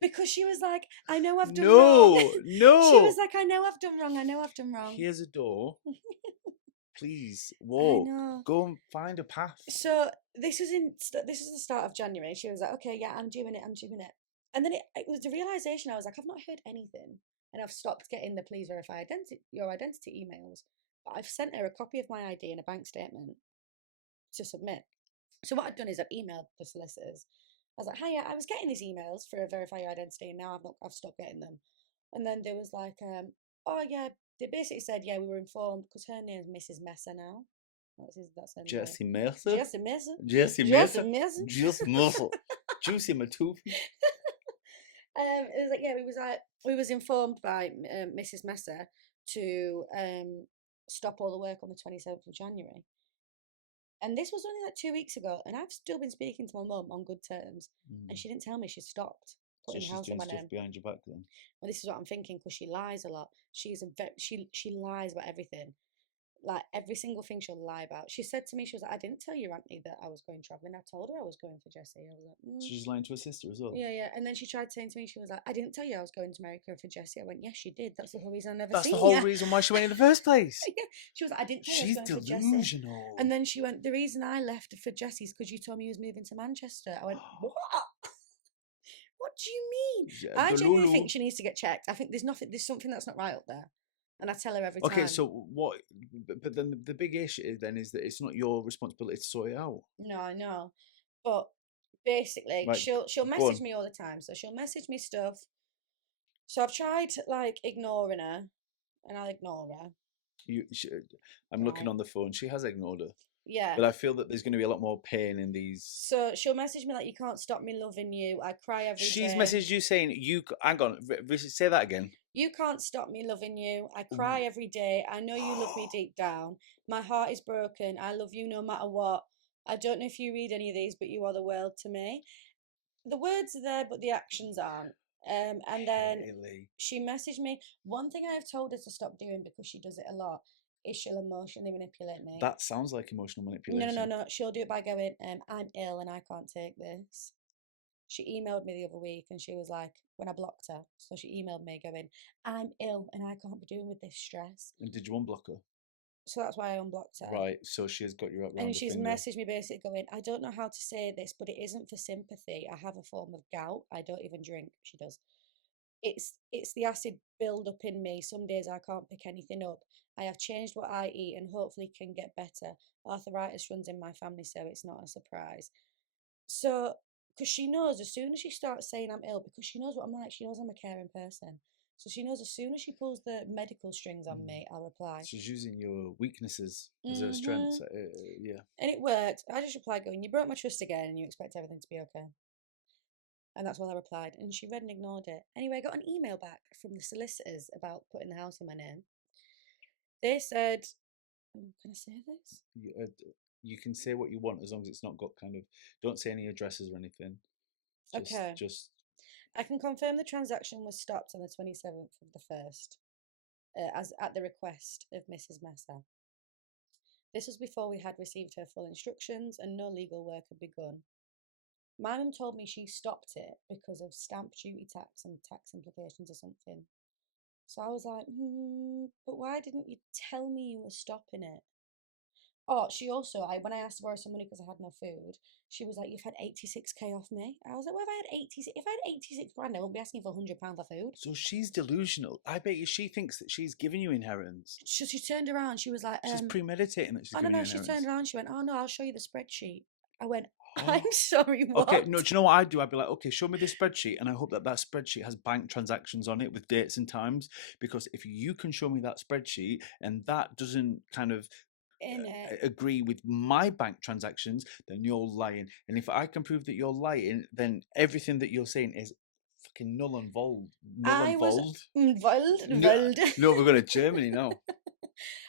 Because she was like, I know I've done wrong. No, She was no. like, I know I've done wrong. I know I've done wrong. Here's a door. Please I walk. know. Go and find a path. So this is the start of January. She was like, okay, yeah, I'm doing it. I'm doing it. And then it was the realization. I was like, I've not heard anything, and I've stopped getting the please verify your identity emails. But I've sent her a copy of my ID and a bank statement to submit. So what I've done is I've emailed the solicitors. I was like, "Hiya, I was getting these emails for a verify your identity, and now I've stopped getting them." And then there was like, "Oh yeah," they basically said, "Yeah, we were informed because her name's Mrs. Messer now." That's her name. Jesse Mercer. Jesse Messer. Jesse Jesse Mercer. Messer. Just Mercer. Juicy Matufi. It was like, yeah, we was informed by Mrs. Messer to stop all the work on the 27th of January. And this was only like 2 weeks ago, and I've still been speaking to my mum on good terms, and she didn't tell me she stopped So putting the she's house in doing my stuff name. behind your back then. Well, this is what I'm thinking because she lies a lot. She lies about everything, like every single thing she'll lie about. She said to me, she was like, "I didn't tell you, Auntie, that I was going traveling. I told her I was going for Jessie." I was like, So she's lying to her sister as well. yeah, yeah. And then she tried saying to me, she was like, "I didn't tell you I was going to America for Jessie." I went, "Yes, you did. That's the whole reason I never That's seen the whole you." reason why she went in the first place. Yeah. She was like, "I didn't tell you I was She's going for Jessie." delusional. And then she went, "The reason I left for Jessie's because you told me you was moving to Manchester." I went, "What? What do you mean?" I genuinely think she needs to get checked. I think there's something that's not right up there. And I tell her every Okay, time. so what? But then the big issue then is that it's not your responsibility to sort it out. No, I know. But basically, Right, she'll go message on. me all the time. So she'll message me stuff. So I've tried like ignoring her, and I'll ignore her. I'm looking Right. on the phone. She has ignored her, Yeah. but I feel that there's going to be a lot more pain in these. So she'll message me like, "You can't stop me loving you. I cry every She's day. messaged you saying you. Hang on, say that again. You can't stop me loving you. I cry every day. I know you love me deep down. My heart is broken. I love you no matter what. I don't know if you read any of these, but you are the world to me." The words are there, but the actions aren't. And then Hayley. she messaged me. One thing I've told her to stop doing because she does it a lot is she'll emotionally manipulate me. That sounds like emotional No, manipulation. no, no, no. She'll do it by going, "I'm ill and I can't take this." She emailed me the other week and she was like, when I blocked her, so she emailed me going, "I'm ill and I can't be doing with this stress." And did you unblock her? So that's why I unblocked her. Right, so she has got you up round And the she's finger. messaged me basically going, "I don't know how to say this, but it isn't for sympathy. I have a form of gout. I don't even drink." She does. It's the acid build up in me. Some days I can't pick anything up. I have changed what I eat and hopefully can get better. Arthritis runs in my family, so it's not a surprise. So, because she knows as soon as she starts saying I'm ill, because she knows what I'm like, she knows I'm a caring person. So she knows as soon as she pulls the medical strings on me, I'll reply. She's using your weaknesses as her strengths. Yeah. And it worked. I just replied going, "You broke my trust again and you expect everything to be okay." And that's what I replied. And she read and ignored it. Anyway, I got an email back from the solicitors about putting the house in my name. They said, can I say this? You can say what you want as long as it's not got kind of. Don't say any addresses or anything. Okay. Just. I can confirm the transaction was stopped on the 27th of the 1st, as at the request of Mrs. Messer. This was before we had received her full instructions and no legal work had begun. My mum told me she stopped it because of stamp duty tax and tax implications or something. So I was like, but why didn't you tell me you were stopping it? Oh, she also, when I asked to borrow some money because I had no food, she was like, "You've had 86k off me." I was like, "Well, if I had 86 grand, I wouldn't be asking for £100 for food." So she's delusional. I bet you she thinks that she's giving you inheritance. She turned around, she was like, She's premeditating that she's "Oh, no, giving you no," she inheritance. turned around, she went, "Oh, no, I'll show you the spreadsheet." I went, "I'm sorry, what?" Okay, no, do you know what I'd do? I'd be like, okay, show me the spreadsheet, and I hope that that spreadsheet has bank transactions on it with dates and times. Because if you can show me that spreadsheet and that doesn't kind of agree with my bank transactions, then you're lying. And if I can prove that you're lying, then everything that you're saying is fucking null and void. Null and void. No, no, we're going to Germany now.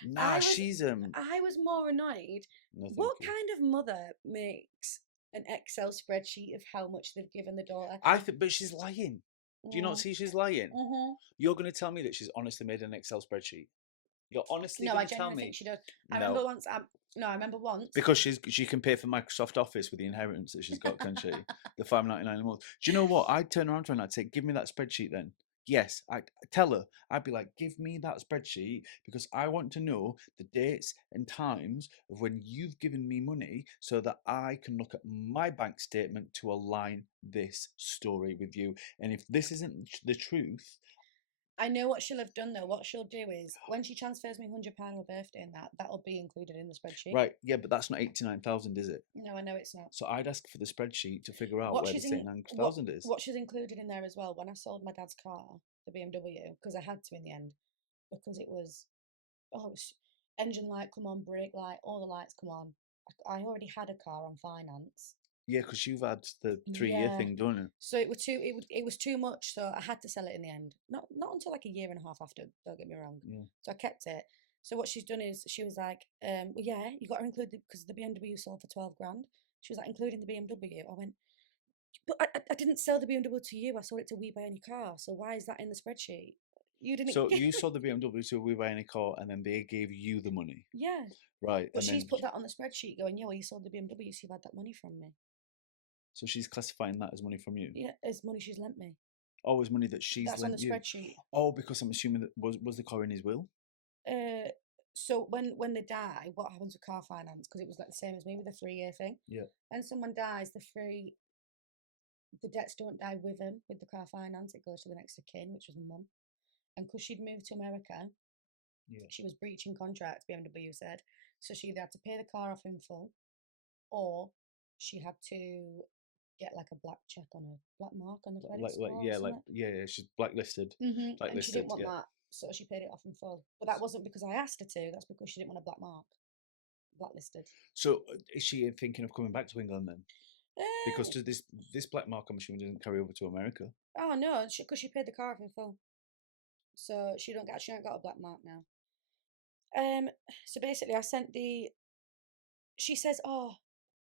Nah, she's I was more annoyed. No, What kind of mother makes an Excel spreadsheet of how much they've given the daughter? but she's lying. Do you not see she's lying? Mm-hmm. You're going to tell me that she's honestly made an Excel spreadsheet. You're honestly No, I going to tell genuinely think me she does. I remember no, once. No, I remember once. because she can pay for Microsoft Office with the inheritance that she's got, can she? The £5.99 a month. Do you know what? I'd turn around to her and I'd say, "Give me that spreadsheet, then." Yes, I tell her. I'd be like, "Give me that spreadsheet because I want to know the dates and times of when you've given me money so that I can look at my bank statement to align this story with you. And if this isn't the truth, I know what she'll have done though. What she'll do is when she transfers me £100 on my birthday and that'll be included in the spreadsheet. right, yeah, but that's not 89,000, is it? No, I know it's not. So I'd ask for the spreadsheet to figure out What where the she's in 89,000 is. what she's included in there as well. When I sold my dad's car, the BMW, because I had to in the end, because it was engine light come on, brake light, all the lights come on. I already had a car on finance. Yeah, because you've had the 3 year Yeah. thing, don't you? So it was too much. So I had to sell it in the end. Not until like a year and a half after. Don't get me wrong. Yeah. So I kept it. So what she's done is she was like, well, yeah, you got to include because the BMW sold for 12 grand. She was like, including the BMW. I went, but I didn't sell the BMW to you. I sold it to We Buy Any Car. So why is that in the spreadsheet? You didn't. So you sold the BMW to We Buy Any Car, and then they gave you the money, Yeah. right? But And she's then put that on the spreadsheet, going, yeah, well, you sold the BMW, so you've had that money from me. so she's classifying that as money from you. Yeah, as money she's lent me. Oh, as money that she's That's on the lent you. spreadsheet. Oh, because I'm assuming that was the car in his will. So when they die, what happens with car finance? Because it was like the same as me with the 3 year thing. Yeah. When someone dies, the debts don't die with them with the car finance. It goes to the next of kin, which was my mum. And because she'd moved to America, Yeah. she was breaching contracts. BMW said, so she either had to pay the car off in full, or she had to get like a black check on a black mark on the credit score. Yeah, she's blacklisted. And she Blacklisted. didn't want that, so she paid it off in full. But that wasn't because I asked her to. That's because she didn't want a black mark. Blacklisted. So is she thinking of coming back to England then? Because Um, this black mark, I'm assuming, doesn't carry over to America. oh no, because she paid the car off in full, so she don't got a black mark now. So basically, I sent the. She says, "Oh,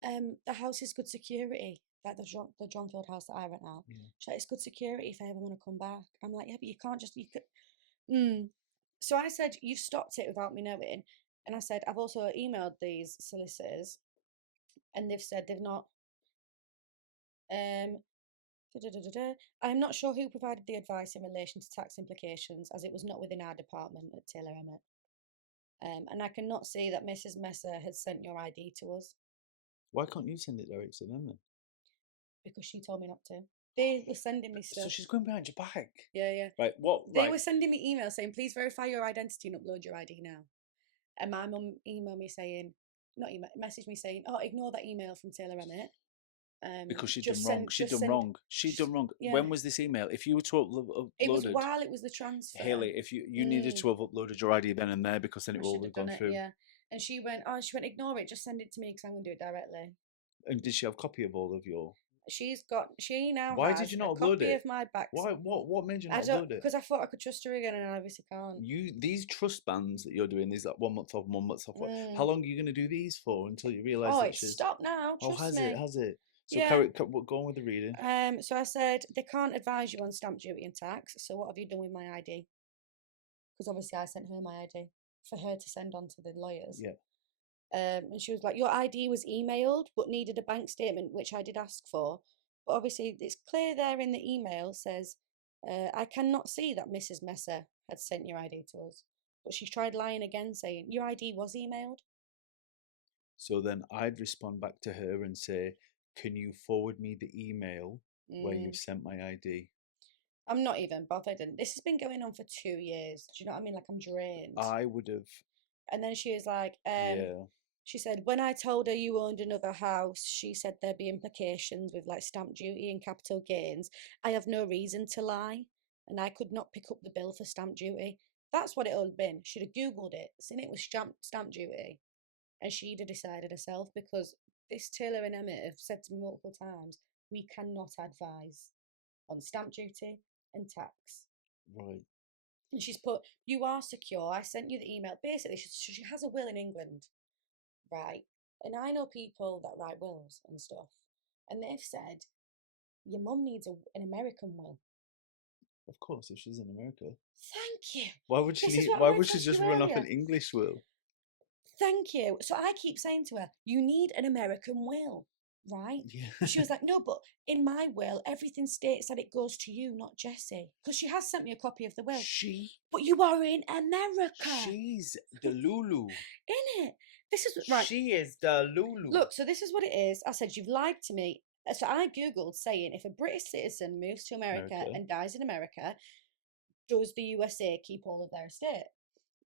the house is good security, like the Johnfield house that I rent out. Yeah. She's like, it's good security if I ever want to come back." I'm like, yeah, but you can't just you could. So I said, you've stopped it without me knowing, and I said, I've also emailed these solicitors, and they've said they've not. I am not sure who provided the advice in relation to tax implications, as it was not within our department at Taylor Emmett. And I cannot see that Mrs. Messer had sent your ID to us. Why can't you send it direct to them then? Because she told me not to. They were sending me stuff. So she's going behind your back. Yeah. Right. What? They were sending me emails saying, please verify your identity and upload your ID now. And my mum emailed me saying, messaged me saying, oh, ignore that email from Taylor Emmett. Because she'd done wrong. She'd done wrong. Yeah. When was this email? If you were to uploaded, it was while it was the transfer. Hayley, if you needed to have uploaded your ID then and there, because then it will have gone through. Yeah. And she went, ignore it. Just send it to me because I'm going to do it directly. And did she have a copy of all of your? She now Why has did you not a upload copy it? of my back. Why? What made you not upload it? Because I thought I could trust her again, and I obviously can't. These trust bands that you're doing, these like 1 month off, 1 month off. How long are you going to do these for until you realise? Oh, it's stopped now. Trust me. Has it? So yeah. Go on with the reading. So I said they can't advise you on stamp duty and tax. So what have you done with my ID? Because obviously I sent her my ID for her to send on to the lawyers. Yeah. And she was like, your ID was emailed but needed a bank statement, which I did ask for. But obviously it's clear there in the email says, I cannot see that Mrs. Messer had sent your ID to us. But she's tried lying again, saying your ID was emailed. So then I'd respond back to her and say, can you forward me the email where you've sent my ID? I'm not even bothered. And this has been going on for 2 years. Do you know what I mean? Like, I'm drained. I would have. And then she was like, she said, when I told her you owned another house, she said there'd be implications with like stamp duty and capital gains. I have no reason to lie. And I could not pick up the bill for stamp duty. That's what it would have been. She'd have Googled it, seen it was stamp duty. And she'd have decided herself, because this Taylor and Emmett have said to me multiple times, we cannot advise on stamp duty and tax. Right. And she's put, you are secure. I sent you the email. Basically, she has a will in England, right? And I know people that write wills and stuff. And they've said, your mum needs an American will. Of course, if she's in America. Thank you. Why would she This is need? what I Why wanted would to she ask you just run off an earlier. English will? Thank you. So I keep saying to her, you need an American will, right? Yeah. She was like, no, but in my will, everything states that it goes to you, not Jessie. Because she has sent me a copy of the will. She. But you are in America, She's the Lulu. in it. This is right. She is the Lulu. Look, so this is what it is. I said, you've lied to me. So I Googled saying if a British citizen moves to America and dies in America, does the USA keep all of their estate?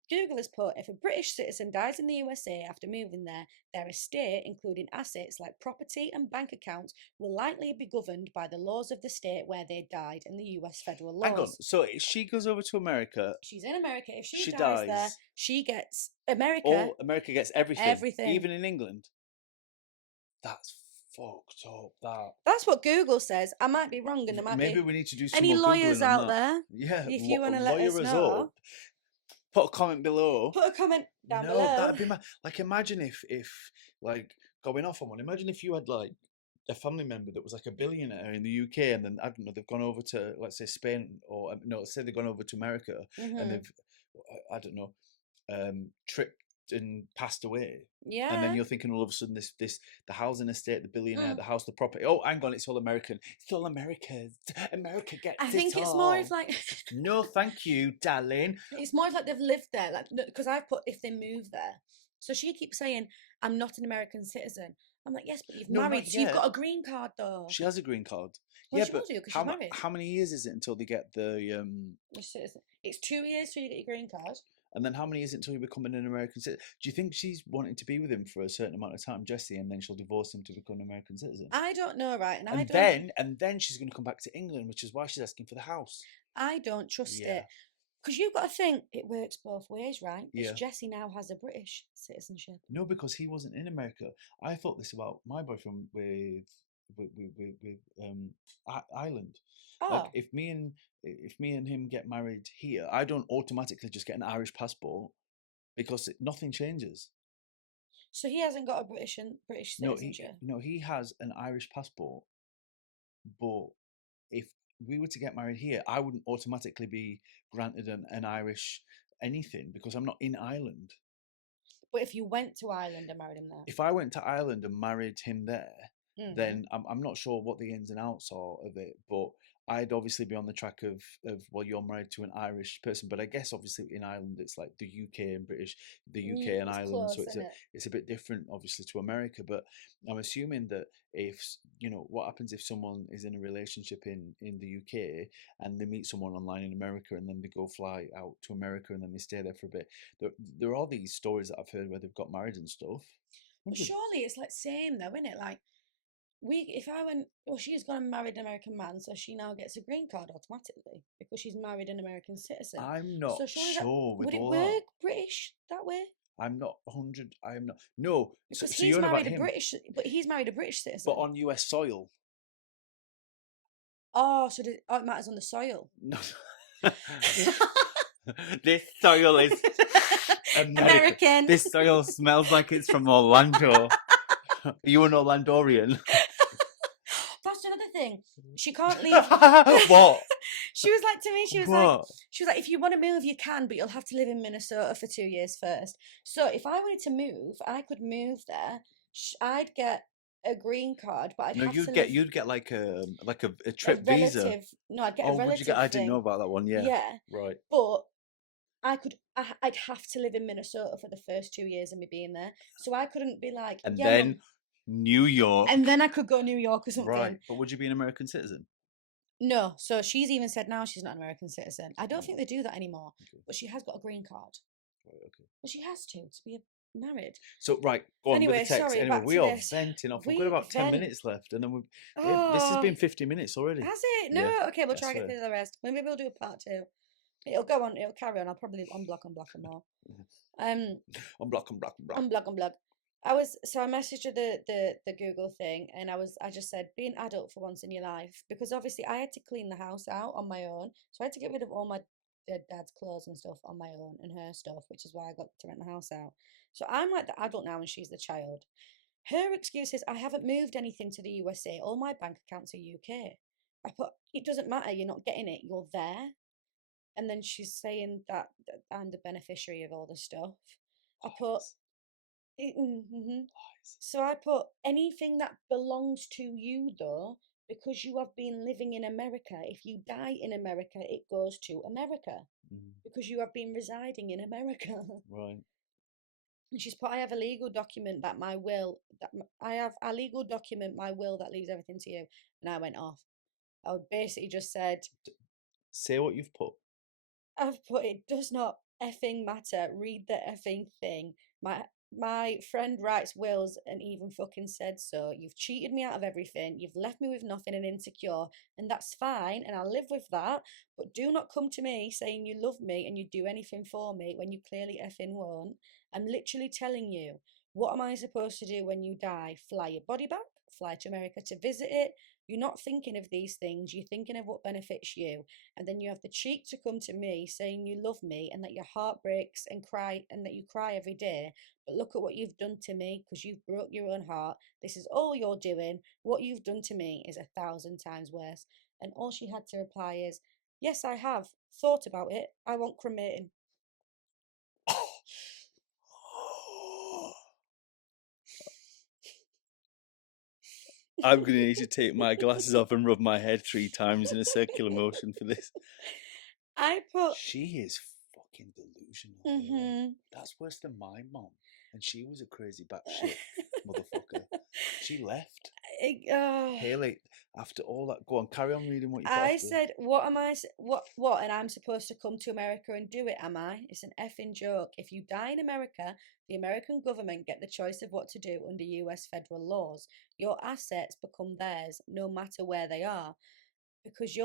Google has put if a British citizen dies in the USA after moving there, their estate, including assets like property and bank accounts, will likely be governed by the laws of the state where they died and the US federal Hang on. laws. So if she goes over to America, She's in America. If she she dies there, dies. she gets America. All America gets everything. Everything. Even in England. That's fucked up. That's what Google says. I might be wrong, and there might Maybe be we need to do some any more lawyers Googling on out that. there. Yeah, If you want to let us lawyer us know, up. Put a comment below. put a comment down No, below. that'd be like imagine if like going off on one. Imagine if you had like a family member that was like a billionaire in the UK, and then I don't know, they've gone over to, let's say, Spain, or no, let's say they've gone over to America, and they've, I don't know, tripped and passed away. Yeah. And then you're thinking all of a sudden the housing estate, the billionaire, the house, the property. Oh, hang on, it's all American. It's all America's. America gets it all. I think it's more of like no, thank you, darling. it's more of like they've lived there, like because I've put if they move there. So she keeps saying, I'm not an American citizen. I'm like, yes, but you've No, not married, so you've yet. got a green card though. She has a green card. Well, yeah, she but will do because she's married. how many years is it until they get the It's 2 years till you get your green card. And then how many is it until you become an American citizen? Do you think she's wanting to be with him for a certain amount of time, Jessie, and then she'll divorce him to become an American citizen? I don't know, right? And then she's going to come back to England, which is why she's asking for the house. I don't trust it. Because you've got to think it works both ways, right? Yeah. Jessie now has a British citizenship. No, because he wasn't in America. I thought this about my boyfriend with Ireland. Oh. Like if me and him get married here, I don't automatically just get an Irish passport because nothing changes. So he hasn't got a British citizenship. No, he has an Irish passport, but if we were to get married here, I wouldn't automatically be granted an Irish anything because I'm not in Ireland. But if you went to Ireland and married him there, if I went to Ireland and married him there, then I'm not sure what the ins and outs are of it, but I'd obviously be on the track of well, you're married to an Irish person, but I guess obviously in Ireland it's like the UK and British, the UK and Ireland, close, so it's a bit different obviously to America. But I'm assuming that if what happens if someone is in a relationship in the UK and they meet someone online in America and then they go fly out to America and then they stay there for a bit. There are these stories that I've heard where they've got married and stuff. But surely it's like same though, isn't it? Like if I went, well, she's gone and married an American man, so she now gets a green card automatically because she's married an American citizen. I'm not sure with would it all work that. British that way? I'm not 100. I'm not. No, because so he's you're married about a him, British, but he's married a British citizen. but on US soil. Oh, so it matters on the soil. No. This soil is American. This soil smells like it's from Orlando. Are you an Orlandorian? That's another thing. She can't leave. What? She was like to me. She was like, if you want to move, you can, but you'll have to live in Minnesota for 2 years first. So if I wanted to move, I could move there. I'd get a green card, but you'd get like a trip visa. No, I'd get a relative. Would you get? I didn't know about that one. Yeah. Yeah. Right. But I'd have to live in Minnesota for the first 2 years of me being there, so I couldn't be like. And then New York. And then I could go New York or something. Right, but would you be an American citizen? No, so she's even said now she's not an American citizen. I don't think they do that anymore, but she has got a green card. Right, okay. But she has to be married. So, right, go on anyway, with the text. Sorry, anyway, we are venting off. We've got about 10 minutes left, and then this has been 50 minutes already. Has it? No, okay, we'll try to get through the rest. Maybe we'll do a part 2. It'll go on, it'll carry on. I'll probably unblock and more. Unblock. I messaged her the Google thing, and I just said, be an adult for once in your life, because obviously I had to clean the house out on my own, so I had to get rid of all my dad's clothes and stuff on my own, and her stuff, which is why I got to rent the house out. So I'm like the adult now and she's the child. Her excuse is, I haven't moved anything to the USA, all my bank accounts are UK. I put, it doesn't matter, you're not getting it, you're there. And then she's saying that I'm the beneficiary of all the stuff. I put, Lies. mm-hmm. Lies. So I put, anything that belongs to you, though, because you have been living in America, if you die in America, it goes to America Mm, because you have been residing in America. right. And she's put, I have a legal document that my will, I have a legal document, my will that leaves everything to you. And I went off. I basically just said, Say what you've put. I've put, it does not effing matter. Read the effing thing. My friend writes wills and even fucking said so. You've cheated me out of everything. You've left me with nothing and insecure, and that's fine, and I'll live with that. But do not come to me saying you love me and you do anything for me when you clearly effing won't. I'm literally telling you. What am I supposed to do when you die? Fly your body back? Fly to America to visit it? You're not thinking of these things. You're thinking of what benefits you. And then you have the cheek to come to me saying you love me and that your heart breaks and cry and that you cry every day. But look at what you've done to me because you've broke your own heart. This is all you're doing. What you've done to me is 1,000 times worse. And all she had to reply is, yes, I have thought about it. I want cremating. I'm going to need to take my glasses off and rub my head 3 times in a circular motion for this. I put, She is fucking delusional. mm-hmm. That's worse than my mom. And she was a crazy batshit motherfucker. She left. Hayley, after all that, go on, carry on reading what you put I after. said, "What am I? What? And I'm supposed to come to America and do it? Am I? It's an effing joke. If you die in America, the American government get the choice of what to do under U.S. federal laws. Your assets become theirs, no matter where they are, because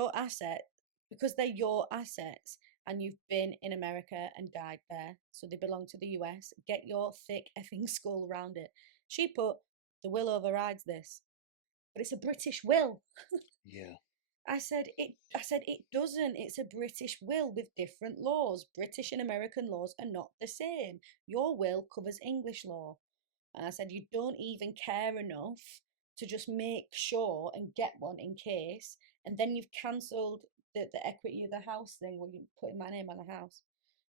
because they're your assets, and you've been in America and died there, so they belong to the U.S. Get your thick effing skull around it." She put, "The will overrides this, but it's a British will." Yeah. I said it doesn't. It's a British will with different laws. British and American laws are not the same. Your will covers English law. And I said you don't even care enough to just make sure and get one in case. And then you've cancelled the equity of the house thing where you putting my name on the house.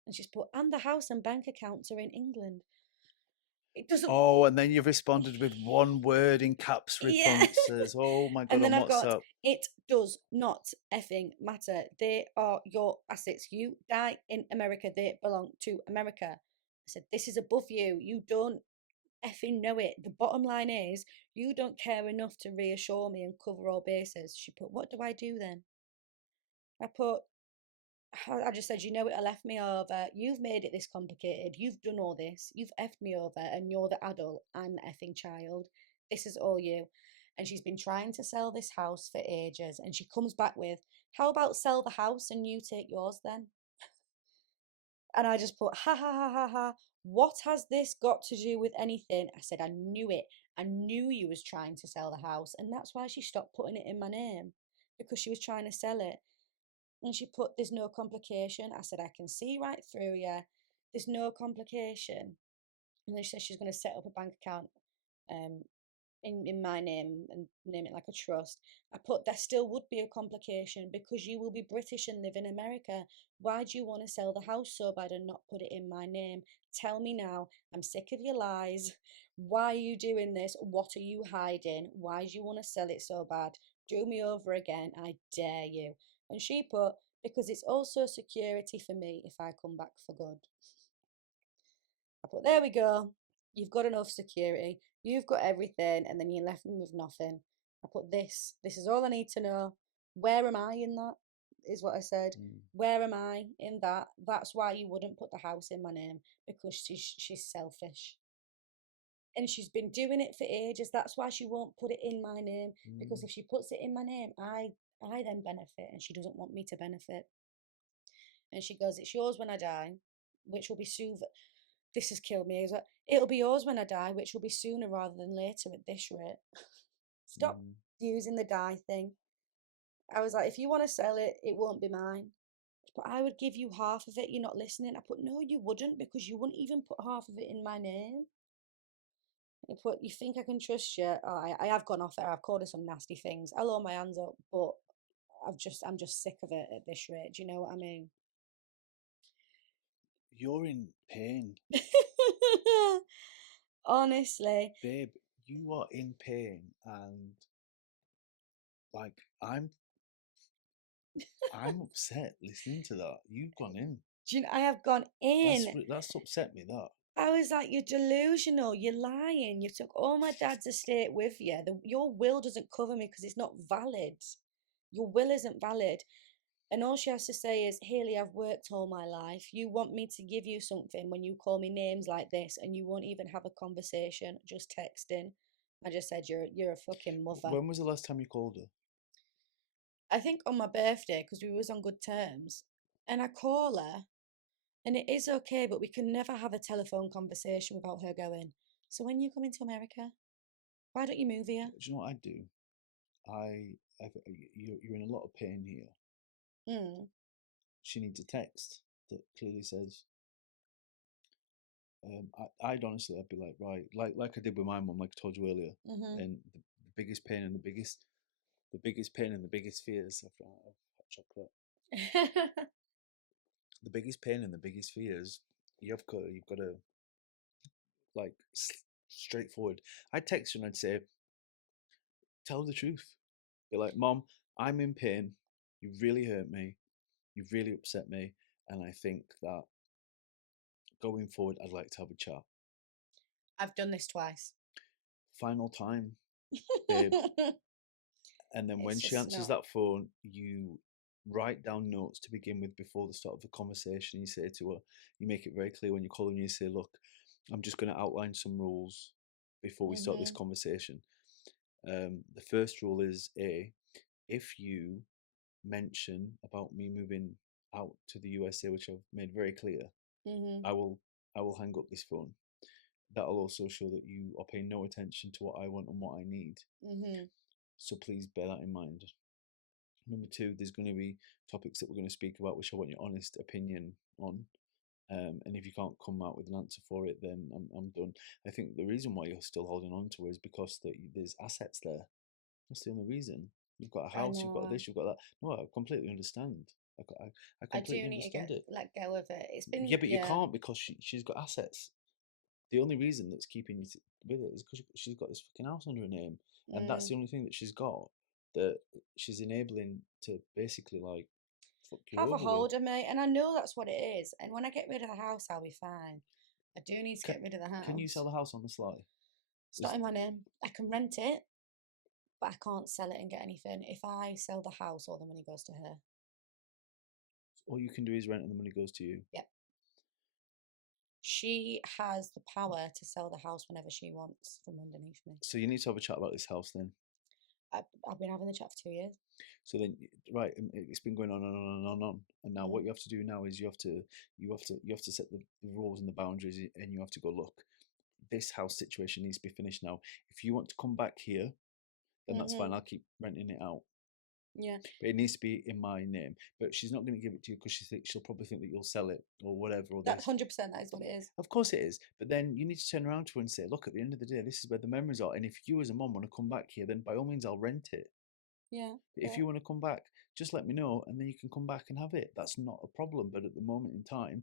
And she's put, and the house and bank accounts are in England. It doesn't. Oh, and then you've responded with one word in caps Yeah. responses. Oh my god, And on then I've got, WhatsApp. it does not effing matter. They are your assets. You die in America, they belong to America. I said, this is above you. You don't effing know it. The bottom line is, you don't care enough to reassure me and cover all bases. She put, what do I do then? I put, I just said, you know, it left me over. You've made it this complicated. You've done all this. You've effed me over, and you're the adult. I'm the effing child. This is all you. And she's been trying to sell this house for ages. And she comes back with, how about sell the house and you take yours then? And I just put, ha ha ha ha ha. What has this got to do with anything? I said, I knew it. I knew you was trying to sell the house. And that's why she stopped putting it in my name, because she was trying to sell it. And she put, there's no complication. I said, I can see right through you. There's no complication. And then she said she's going to set up a bank account um, in my name and name it like a trust. I put, there still would be a complication because you will be British and live in America. Why do you want to sell the house so bad and not put it in my name? Tell me now. I'm sick of your lies. Why are you doing this? What are you hiding? Why do you want to sell it so bad? Do me over again. I dare you. And she put, because it's also security for me if I come back for good. I put, there we go. You've got enough security. You've got everything, and then you left me with nothing. I put, this is all I need to know. Where am I in that? Is what I said. Mm. Where am I in that? That's why you wouldn't put the house in my name, because she's selfish. And she's been doing it for ages. That's why she won't put it in my name. Because Mm. if she puts it in my name, I then benefit, and she doesn't want me to benefit. And she goes, it's yours when I die, which will be soon. This has killed me. It'll be yours when I die, which will be sooner rather than later at this rate. Stop Mm. using the die thing. I was like, if you want to sell it, it won't be mine. But I would give you half of it. You're not listening. I put, no, you wouldn't, because you wouldn't even put half of it in my name. I put, you think I can trust you? Oh, I have gone off there. I've called her some nasty things. I'll hold my hands up, but I'm just sick of it at this rate. Do you know what I mean? You're in pain, Honestly, babe. You are in pain, and like I'm upset listening to that. You've gone in. do you know, I have gone in. That's upset me. That I was like, you're delusional. You're lying. You took all my dad's estate with you. Your will doesn't cover me because it's not valid. Your will isn't valid. And all she has to say is, Hayley, I've worked all my life. You want me to give you something when you call me names like this, and you won't even have a conversation, just texting. I just said, you're a fucking mother. when was the last time you called her? I think on my birthday, because we was on good terms. And I call her, and it is okay, but we can never have a telephone conversation without her going, so when you come into America, why don't you move here? Do you know what I do? You're in a lot of pain here. Mm. She needs a text that clearly says, I'd honestly, I'd be like, right, like I did with my mum, like I told you earlier, Mm-hmm. and the biggest pain and the biggest pain and the biggest fears. I've hot chocolate. The biggest pain and the biggest fears. You've got to like straightforward. I'd text her and I'd say, tell the truth. Be like, Mom, I'm in pain. You really hurt me. You've really upset me, and I think that going forward, I'd like to have a chat. I've done this twice. Final time, babe. And then when It's she just answers not. that phone, you write down notes to begin with before the start of the conversation. You say to her, you make it very clear when you're calling, you say, look, I'm just going to outline some rules before we start this Mm-hmm. conversation. The first rule is if you mention about me moving out to the USA, which I've made very clear, Mm-hmm. I will hang up this phone. That'll also show that you are paying no attention to what I want and what I need. Mm-hmm. So please bear that in mind. Number two, there's going to be topics that we're going to speak about, which I want your honest opinion on. And if you can't come out with an answer for it, then I'm done. I think the reason why you're still holding on to it is because there's assets there. That's the only reason. You've got a I house, you've got know. this, you've got that. No, I completely understand. I I do completely need to understand get it. let go of it. It's been, Yeah, but you yeah. can't because she's got assets. The only reason that's keeping you with it is because she's got this fucking house under her name, and that's Mm. the only thing that she's got that she's enabling to basically like fuck you Have a over with. hold of me, and I know that's what it is. And when I get rid of the house, I'll be fine. I do need to Can, get rid of the can you sell house. the house on the sly? It's not in my name. I can rent it, but I can't sell it and get anything. If I sell the house, all the money goes to her. All you can do is rent, and the money goes to you. Yeah. She has the power to sell the house whenever she wants from underneath me. So you need to have a chat about this house then. I've been having the chat for 2 years. So then, right, it's been going on and on and on and on. And now, what Mm. you have to do now is you have to set the rules and the boundaries, and you have to go, look, this house situation needs to be finished now. If you want to come back here, then that's fine. Mm-hmm. I'll keep renting it out. Yeah. But it needs to be in my name. But she's not going to give it to you because she'll probably think that you'll sell it or whatever. Or That this. 100%, that is what it is. Of course it is. But then you need to turn around to her and say, look, at the end of the day, this is where the memories are. And if you as a mom want to come back here, then by all means, I'll rent it. Yeah. But if Yeah. you want to come back, just let me know, and then you can come back and have it. That's not a problem. But at the moment in time,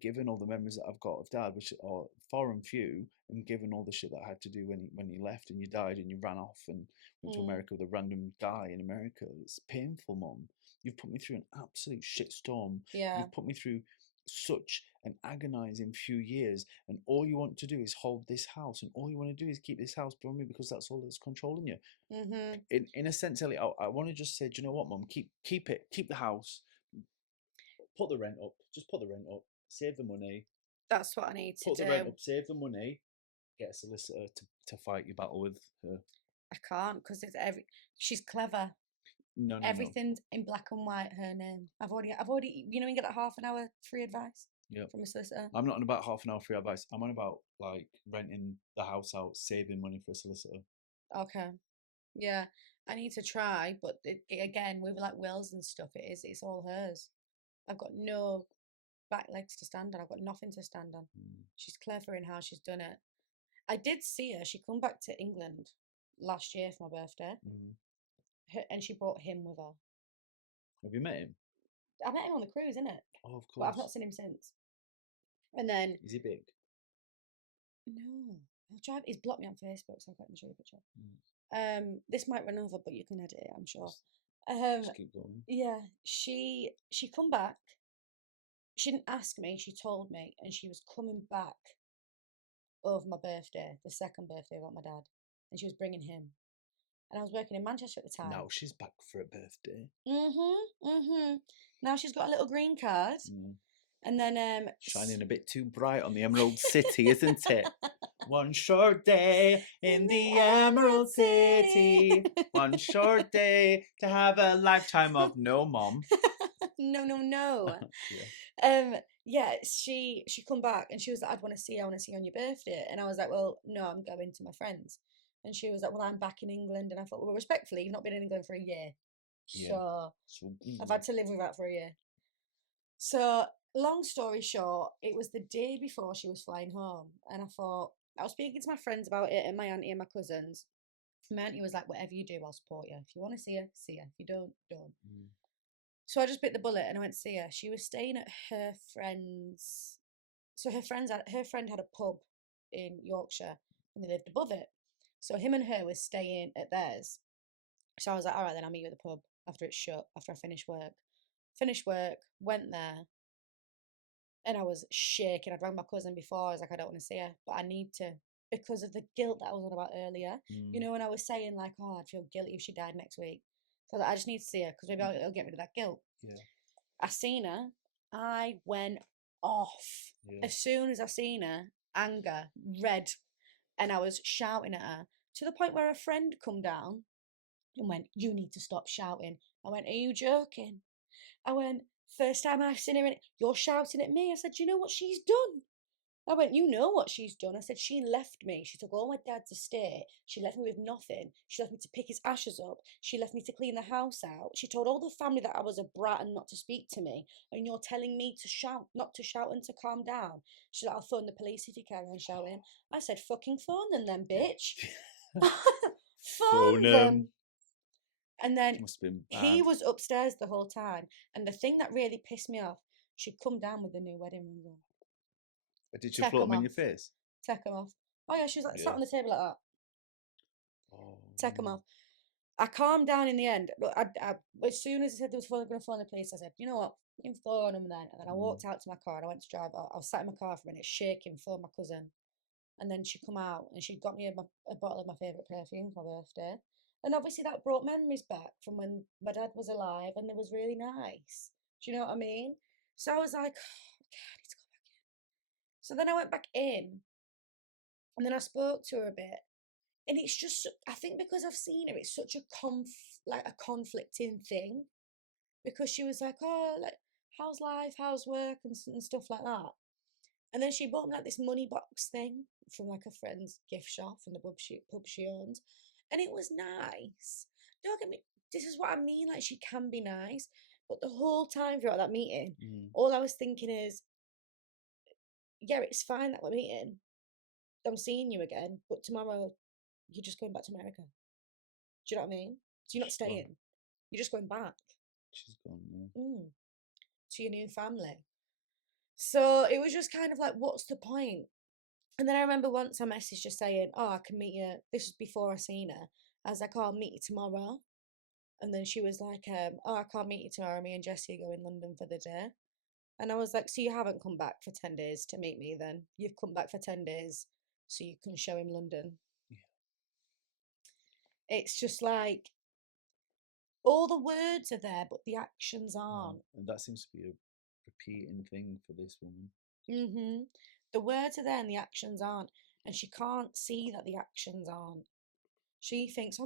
given all the memories that I've got of dad, which are far and few, and given all the shit that I had to do when he left and you died and you ran off and went to Mm. America with a random guy in America, it's painful, Mom. You've put me through an absolute shitstorm. Yeah. You've put me through such an agonizing few years, and all you want to do is hold this house, and all you want to do is keep this house from me because that's all that's controlling you. Mm-hmm. In a sense, Ellie, I want to just say, do you know what, Mum? Keep it, keep the house, put the rent up, just put the rent up, save the money, That's what I need to put the rent do. up, save the money, get a solicitor to fight your battle with her. I can't because she's clever. No, no, no. Everything's in black and white, her name. I've already, you get that half an hour free advice Yep. from a solicitor. I'm not on about half an hour free advice. I'm on about like renting the house out, saving money for a solicitor. Okay. Yeah. I need to try, but again, with like wills and stuff, it's all hers. I've got no back legs to stand on. I've got nothing to stand on. She's clever in how she's done it. I did see her. She come back to England last year for my birthday, Mm. and she brought him with her. Have you met him? I met him on the cruise, innit? Oh, of But I've not course. seen him since. And then, Is he big? no, I'll try. He's blocked me on Facebook, so I can't show you a picture. Mm. This might run over, but you can edit it, I'm sure. Just keep going. Yeah, she come back. She didn't ask me, she told me, and she was coming back over my birthday, the second birthday of my dad, and she was bringing him. And I was working in Manchester at the time. Now she's back for a birthday. Now she's got a little green card. And then shining a bit too bright on the Emerald City, isn't it? One short day in the Emerald City. One short day to have a lifetime of no mom. No. Yeah, she come back and she was like, I want to see you on your birthday. And I was like, well, no, I'm going to my friends. And she was like, well, I'm back in England. And I thought, well, respectfully, you've not been in England for a year. So I've had to live with that for a year. So long story short, it was the day before she was flying home. And I thought, I was speaking to my friends about it and my auntie and my cousins. My auntie was like, whatever you do, I'll support you. If you want to see her, see her. If you don't, don't. So I just bit the bullet and I went to see her. She was staying at her friend's. So her friend had a pub in Yorkshire and they lived above it. So him and her was staying at theirs. So I was like, all right, then I'll meet you at the pub after it's shut, after I finish work. Finished work, went there, and I was shaking. I'd rang my cousin before. I was like, I don't want to see her, but I need to because of the guilt that I was on about earlier. You know, when I was saying like, oh, I'd feel guilty if she died next week. So I just need to see her because maybe it'll get rid of that guilt. Yeah. I seen her. I went off. Yeah. As soon as I seen her, anger, red, and I was shouting at her to the point where a friend come down and went, you need to stop shouting. I went, are you joking? I went, first time I've seen her in it, you're shouting at me. I said, do you know what she's done? I went, you know what she's done. I said, she left me. She took all my dad's estate. She left me with nothing. She left me to pick his ashes up. She left me to clean the house out. She told all the family that I was a brat and not to speak to me. And you're telling me to shout, not to shout and to calm down. She's like, I'll phone the police if you carry on shouting. I said, fucking phone them then, bitch. phone them. And then he was upstairs the whole time. And the thing that really pissed me off, she'd come down with the new wedding rings on. Did she float them in your face? Take them off. Oh yeah, she was like sat on the table like that. Oh. Take them off. I calmed down in the end. Look, as soon as I said there was going to phone the police, I said, you know what, you can phone them then. And then I walked out to my car and I went to drive out. I was sat in my car for a minute, shaking, phoned my cousin. And then she come out and she got me a bottle of my favourite perfume for my birthday. And obviously that brought memories back from when my dad was alive and it was really nice. Do you know what I mean? So I was like, oh, okay, I need to go back in. So then I went back in and then I spoke to her a bit. And it's just, I think because I've seen her, it's such a conflicting thing. Because she was like, oh, like, how's life, how's work and stuff like that. And then she bought me like this money box thing from like a friend's gift shop from the pub she owns. And it was nice. Don't get me, this is what I mean, like she can be nice. But the whole time throughout that meeting, all I was thinking is, yeah, it's fine that we're meeting. I'm seeing you again, but tomorrow you're just going back to America. Do you know what I mean? So you're not staying. You're just going back. She's gone, yeah. To your new family. So it was just kind of like, what's the point? And then I remember once I messaged just saying, oh, I can meet you. This was before I seen her. I was like, oh, I'll meet you tomorrow. And then she was like, oh, I can't meet you tomorrow. Me and Jessie go in London for the day. And I was like, so you haven't come back for 10 days to meet me then? You've come back for 10 days so you can show him London. Yeah. It's just like, all the words are there, but the actions aren't. And that seems to be a repeating thing for this woman. The words are there and the actions aren't. And she can't see that the actions aren't. She thinks,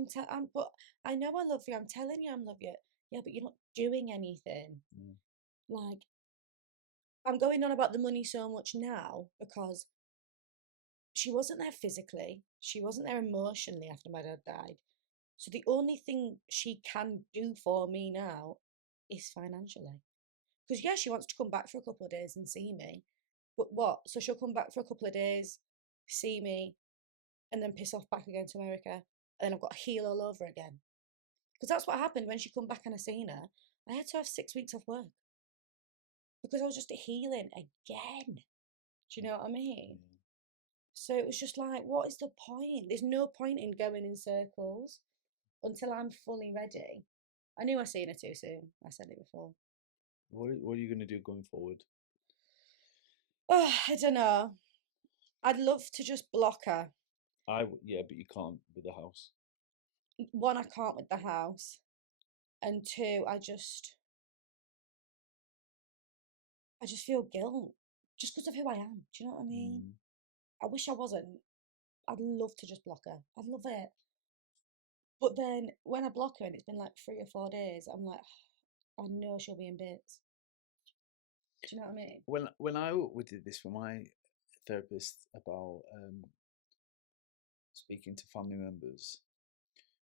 but I know I love you. I'm telling you I love you. Yeah, but you're not doing anything. Like, I'm going on about the money so much now because she wasn't there physically. She wasn't there emotionally after my dad died. So the only thing she can do for me now is financially. Because, yeah, she wants to come back for a couple of days and see me. But what? So she'll come back for a couple of days, see me, and then piss off back again to America. And then I've got to heal all over again. Because that's what happened when she come back and I seen her. I had to have 6 weeks off work because I was just healing again. Do you know what I mean? Yeah. So it was just like, what is the point? There's no point in going in circles until I'm fully ready. I knew I seen her too soon. I said it before. What are you going to do going forward? Oh, I don't know. I'd love to just block her. Yeah, but you can't with the house. One, I can't with the house, and two, I just feel guilt just because of who I am. Do you know what I mean? Mm. I wish I wasn't. I'd love to just block her. I'd love it. But then when I block her and it's been like 3 or 4 days, I'm like, I know she'll be in bits. Do you know what I mean? When I we did this for my therapist about speaking to family members,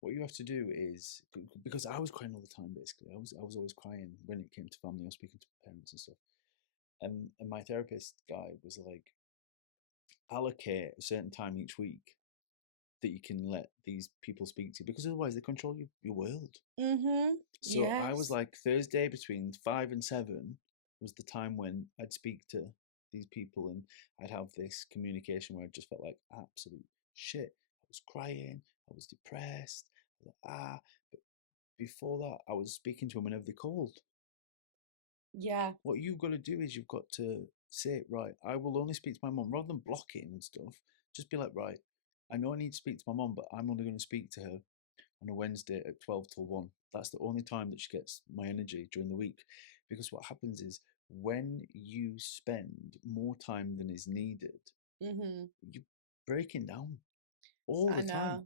what you have to do is, because I was crying all the time. Basically, I was always crying when it came to family. I was speaking to parents and stuff, and my therapist guy was like, allocate a certain time each week that you can let these people speak to you, because otherwise they control your world. So I was Yes. like, Thursday between 5 and 7 was the time when I'd speak to these people, and I'd have this communication where I just felt like absolute shit. I was crying, I was depressed, but before that I was speaking to them whenever they called. Yeah. What you've got to do is you've got to say, right, I will only speak to my mum, rather than blocking and stuff. Just be like, right, I know I need to speak to my mum, but I'm only going to speak to her on a Wednesday at 12 till 1. That's the only time that she gets my energy during the week. Because what happens is, when you spend more time than is needed, you're breaking down all I the time. know.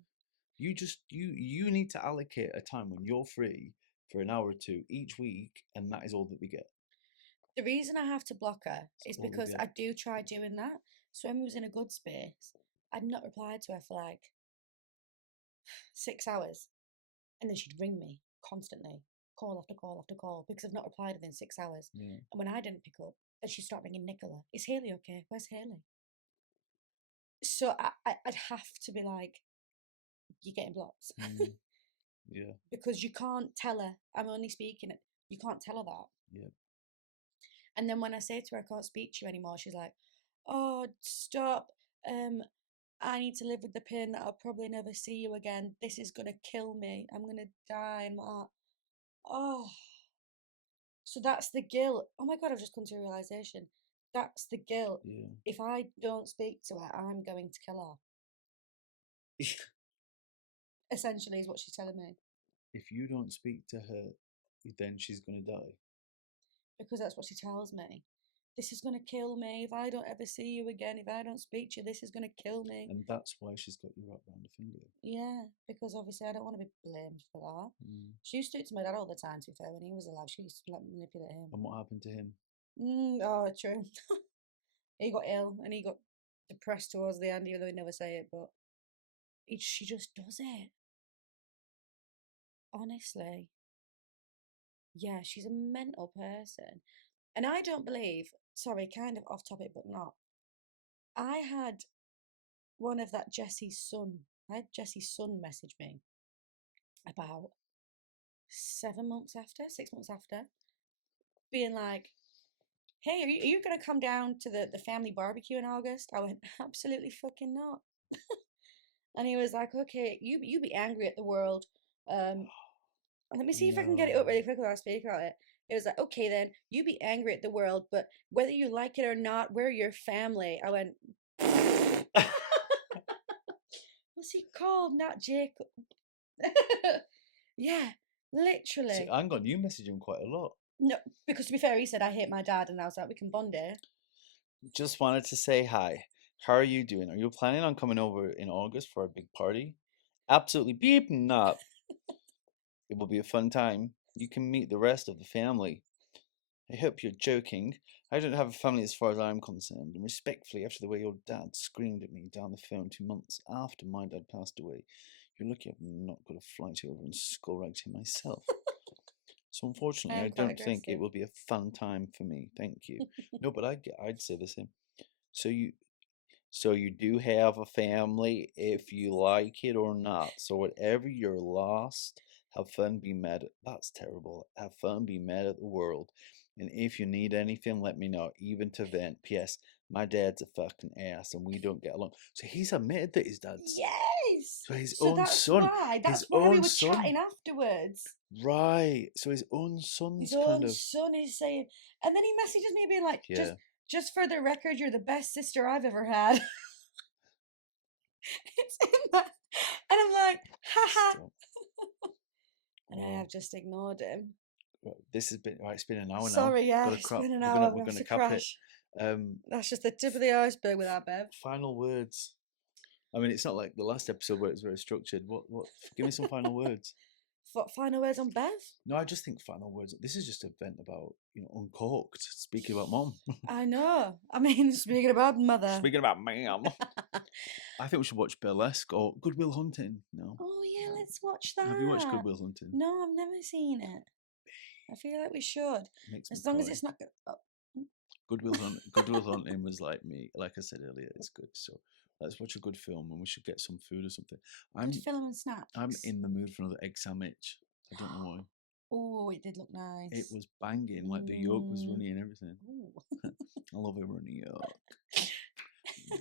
You need to allocate a time when you're free for an hour or two each week, and that is all that we get. The reason I have to block her That's is all we because get. I do try doing that. So when we was in a good space, I'd not replied to her for like 6 hours. And then she'd ring me constantly, call after call after call, because I've not replied within 6 hours. Yeah. And when I didn't pick up, then she'd start ringing Nicola. Is Hayley okay? Where's Hayley? So I'd have to be like, you're getting blocked. Mm, yeah. Because you can't tell her I'm only speaking it. You can't tell her that. Yeah. And then when I say to her I can't speak to you anymore, she's like, "Oh, stop. I need to live with the pain that I'll probably never see you again. This is gonna kill me. I'm gonna die." And my oh, so that's the guilt. Oh my god, I've just come to a realization. That's the guilt. Yeah. If I don't speak to her, I'm going to kill her. Essentially, is what she's telling me. If you don't speak to her, then she's gonna die. Because that's what she tells me. This is going to kill me. If I don't ever see you again, if I don't speak to you, this is going to kill me. And that's why she's got you wrapped around her finger. Yeah, because obviously I don't want to be blamed for that. Mm. She used to do it to my dad all the time, to be fair, when he was alive. She used to like manipulate him. And what happened to him? Oh, true. He got ill and he got depressed towards the end, even though he'd never say it, but she just does it. Honestly. Yeah, she's a mental person. And I don't believe, sorry, kind of off topic, but not. I had one of that Jesse's son. I had Jesse's son message me about 7 months after, 6 months after, being like, "Hey, are you going to come down to the family barbecue in August?" I went, "Absolutely fucking not." And he was like, "Okay, you be angry at the world. Let me see if I can get it up No. really quickly while I speak about it." It was like, "Okay, then you be angry at the world, but whether you like it or not, we're your family." I went, "What's he called? Not Jacob." Yeah, See, literally. hang on, you message him quite a lot. No, because to be fair, he said I hate my dad, and I was like, "We can bond here." Just wanted to say hi. How are you doing? Are you planning on coming over in August for a big party? Absolutely beep not. It will be a fun time. You can meet the rest of the family. I hope you're joking. I don't have a family as far as I'm concerned, and respectfully, after the way your dad screamed at me down the phone 2 months after my dad passed away, you're lucky I've not got a flight over and skull ragged him myself. So I unfortunately, I am quite don't think it aggressive. will be a fun time for me. Thank you. No, but I'd say the same. So you do have a family, if you like it or not. So whatever your last Have fun being mad at... That's terrible. Have fun being mad at the world. And if you need anything, let me know. Even to vent. P.S. My dad's a fucking ass and we don't get along. So he's admitted that his dad's... Yes. So his So own that's son. why. His That's why we own were son. chatting afterwards. Right. So his own son's His kind own of... son is saying, and then he messages me being like, Yeah. just for the record, you're the best sister I've ever had. It's in that, and I'm like, haha. Stop. And I have just ignored him. Right, this has been... Right, it's been an hour now. Sorry, yeah, Gotta it's crap. been an We're hour. gonna, We we're have gonna to cap crash. it. That's just the tip of the iceberg with our Bev. Final words. I mean, it's not like the last episode where it's very structured. What? Give me some final words. What final words on Bev? No, I just think final words. This is just a vent about, uncorked. Speaking about mom. I know. I mean, speaking about mother. Speaking about ma'am. I think we should watch Burlesque or Good Will Hunting. No. Oh yeah, let's watch that. Have you watched Good Will Hunting? No, I've never seen it. I feel like we should. Makes As me long as cry. it's not. Good Will Hunting was like me. Like I said earlier, it's good. So let's watch a good film and we should get some food or something. Good film and snacks. I'm in the mood for another egg sandwich. I don't know why. Oh, it did look nice. It was banging. Like the yolk was runny and everything. I love a runny yolk.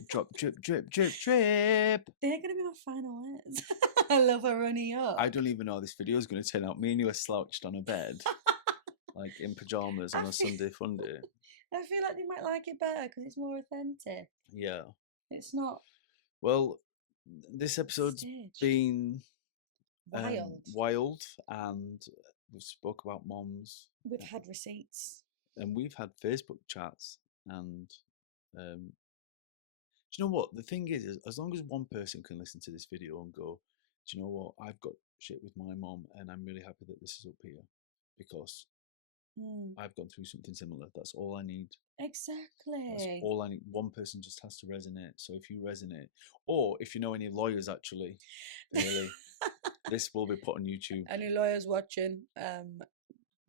Drop, drip, drip, drip, drip. They're gonna be my final words. I love a runny yolk. I don't even know how this video is going to turn out. Me and you are slouched on a bed, like in pajamas on a Sunday fun day. I feel like they might like it better because it's more authentic. Yeah. It's not. Well, this episode's been wild, and we've spoke about moms. We've had receipts, and we've had Facebook chats, and do you know what the thing is? As long as one person can listen to this video and go, do you know what? I've got shit with my mom, and I'm really happy that this is up here because I've gone through something similar. That's all I need. Exactly. That's all I need. One person just has to resonate. So if you resonate, or if you know any lawyers, actually, really, this will be put on YouTube. Any lawyers watching?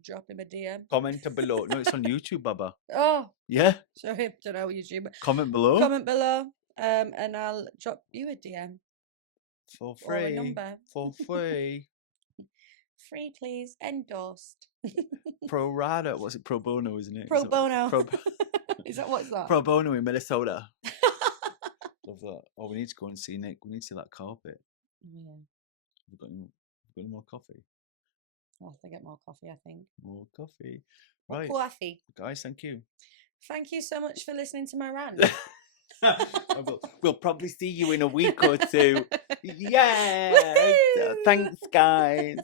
Drop him a DM. Comment below. No, it's on YouTube, Baba. Oh. Yeah. Sorry, don't know YouTube. Comment below. Comment below. And I'll drop you a DM. For free. Or a number. For free. Free, please. Endorsed. Pro rata. What's it? Pro bono, isn't it? Pro bono. Is that what's that? Pro bono in Minnesota. Love that. Oh, we need to go and see Nick. We need to see that carpet. Yeah. We've got any more coffee. I'll have to get more coffee, I think. More coffee. Right. More coffee. Guys, thank you. Thank you so much for listening to my rant. We'll probably see you in a week or two. Yeah. Thanks, guys.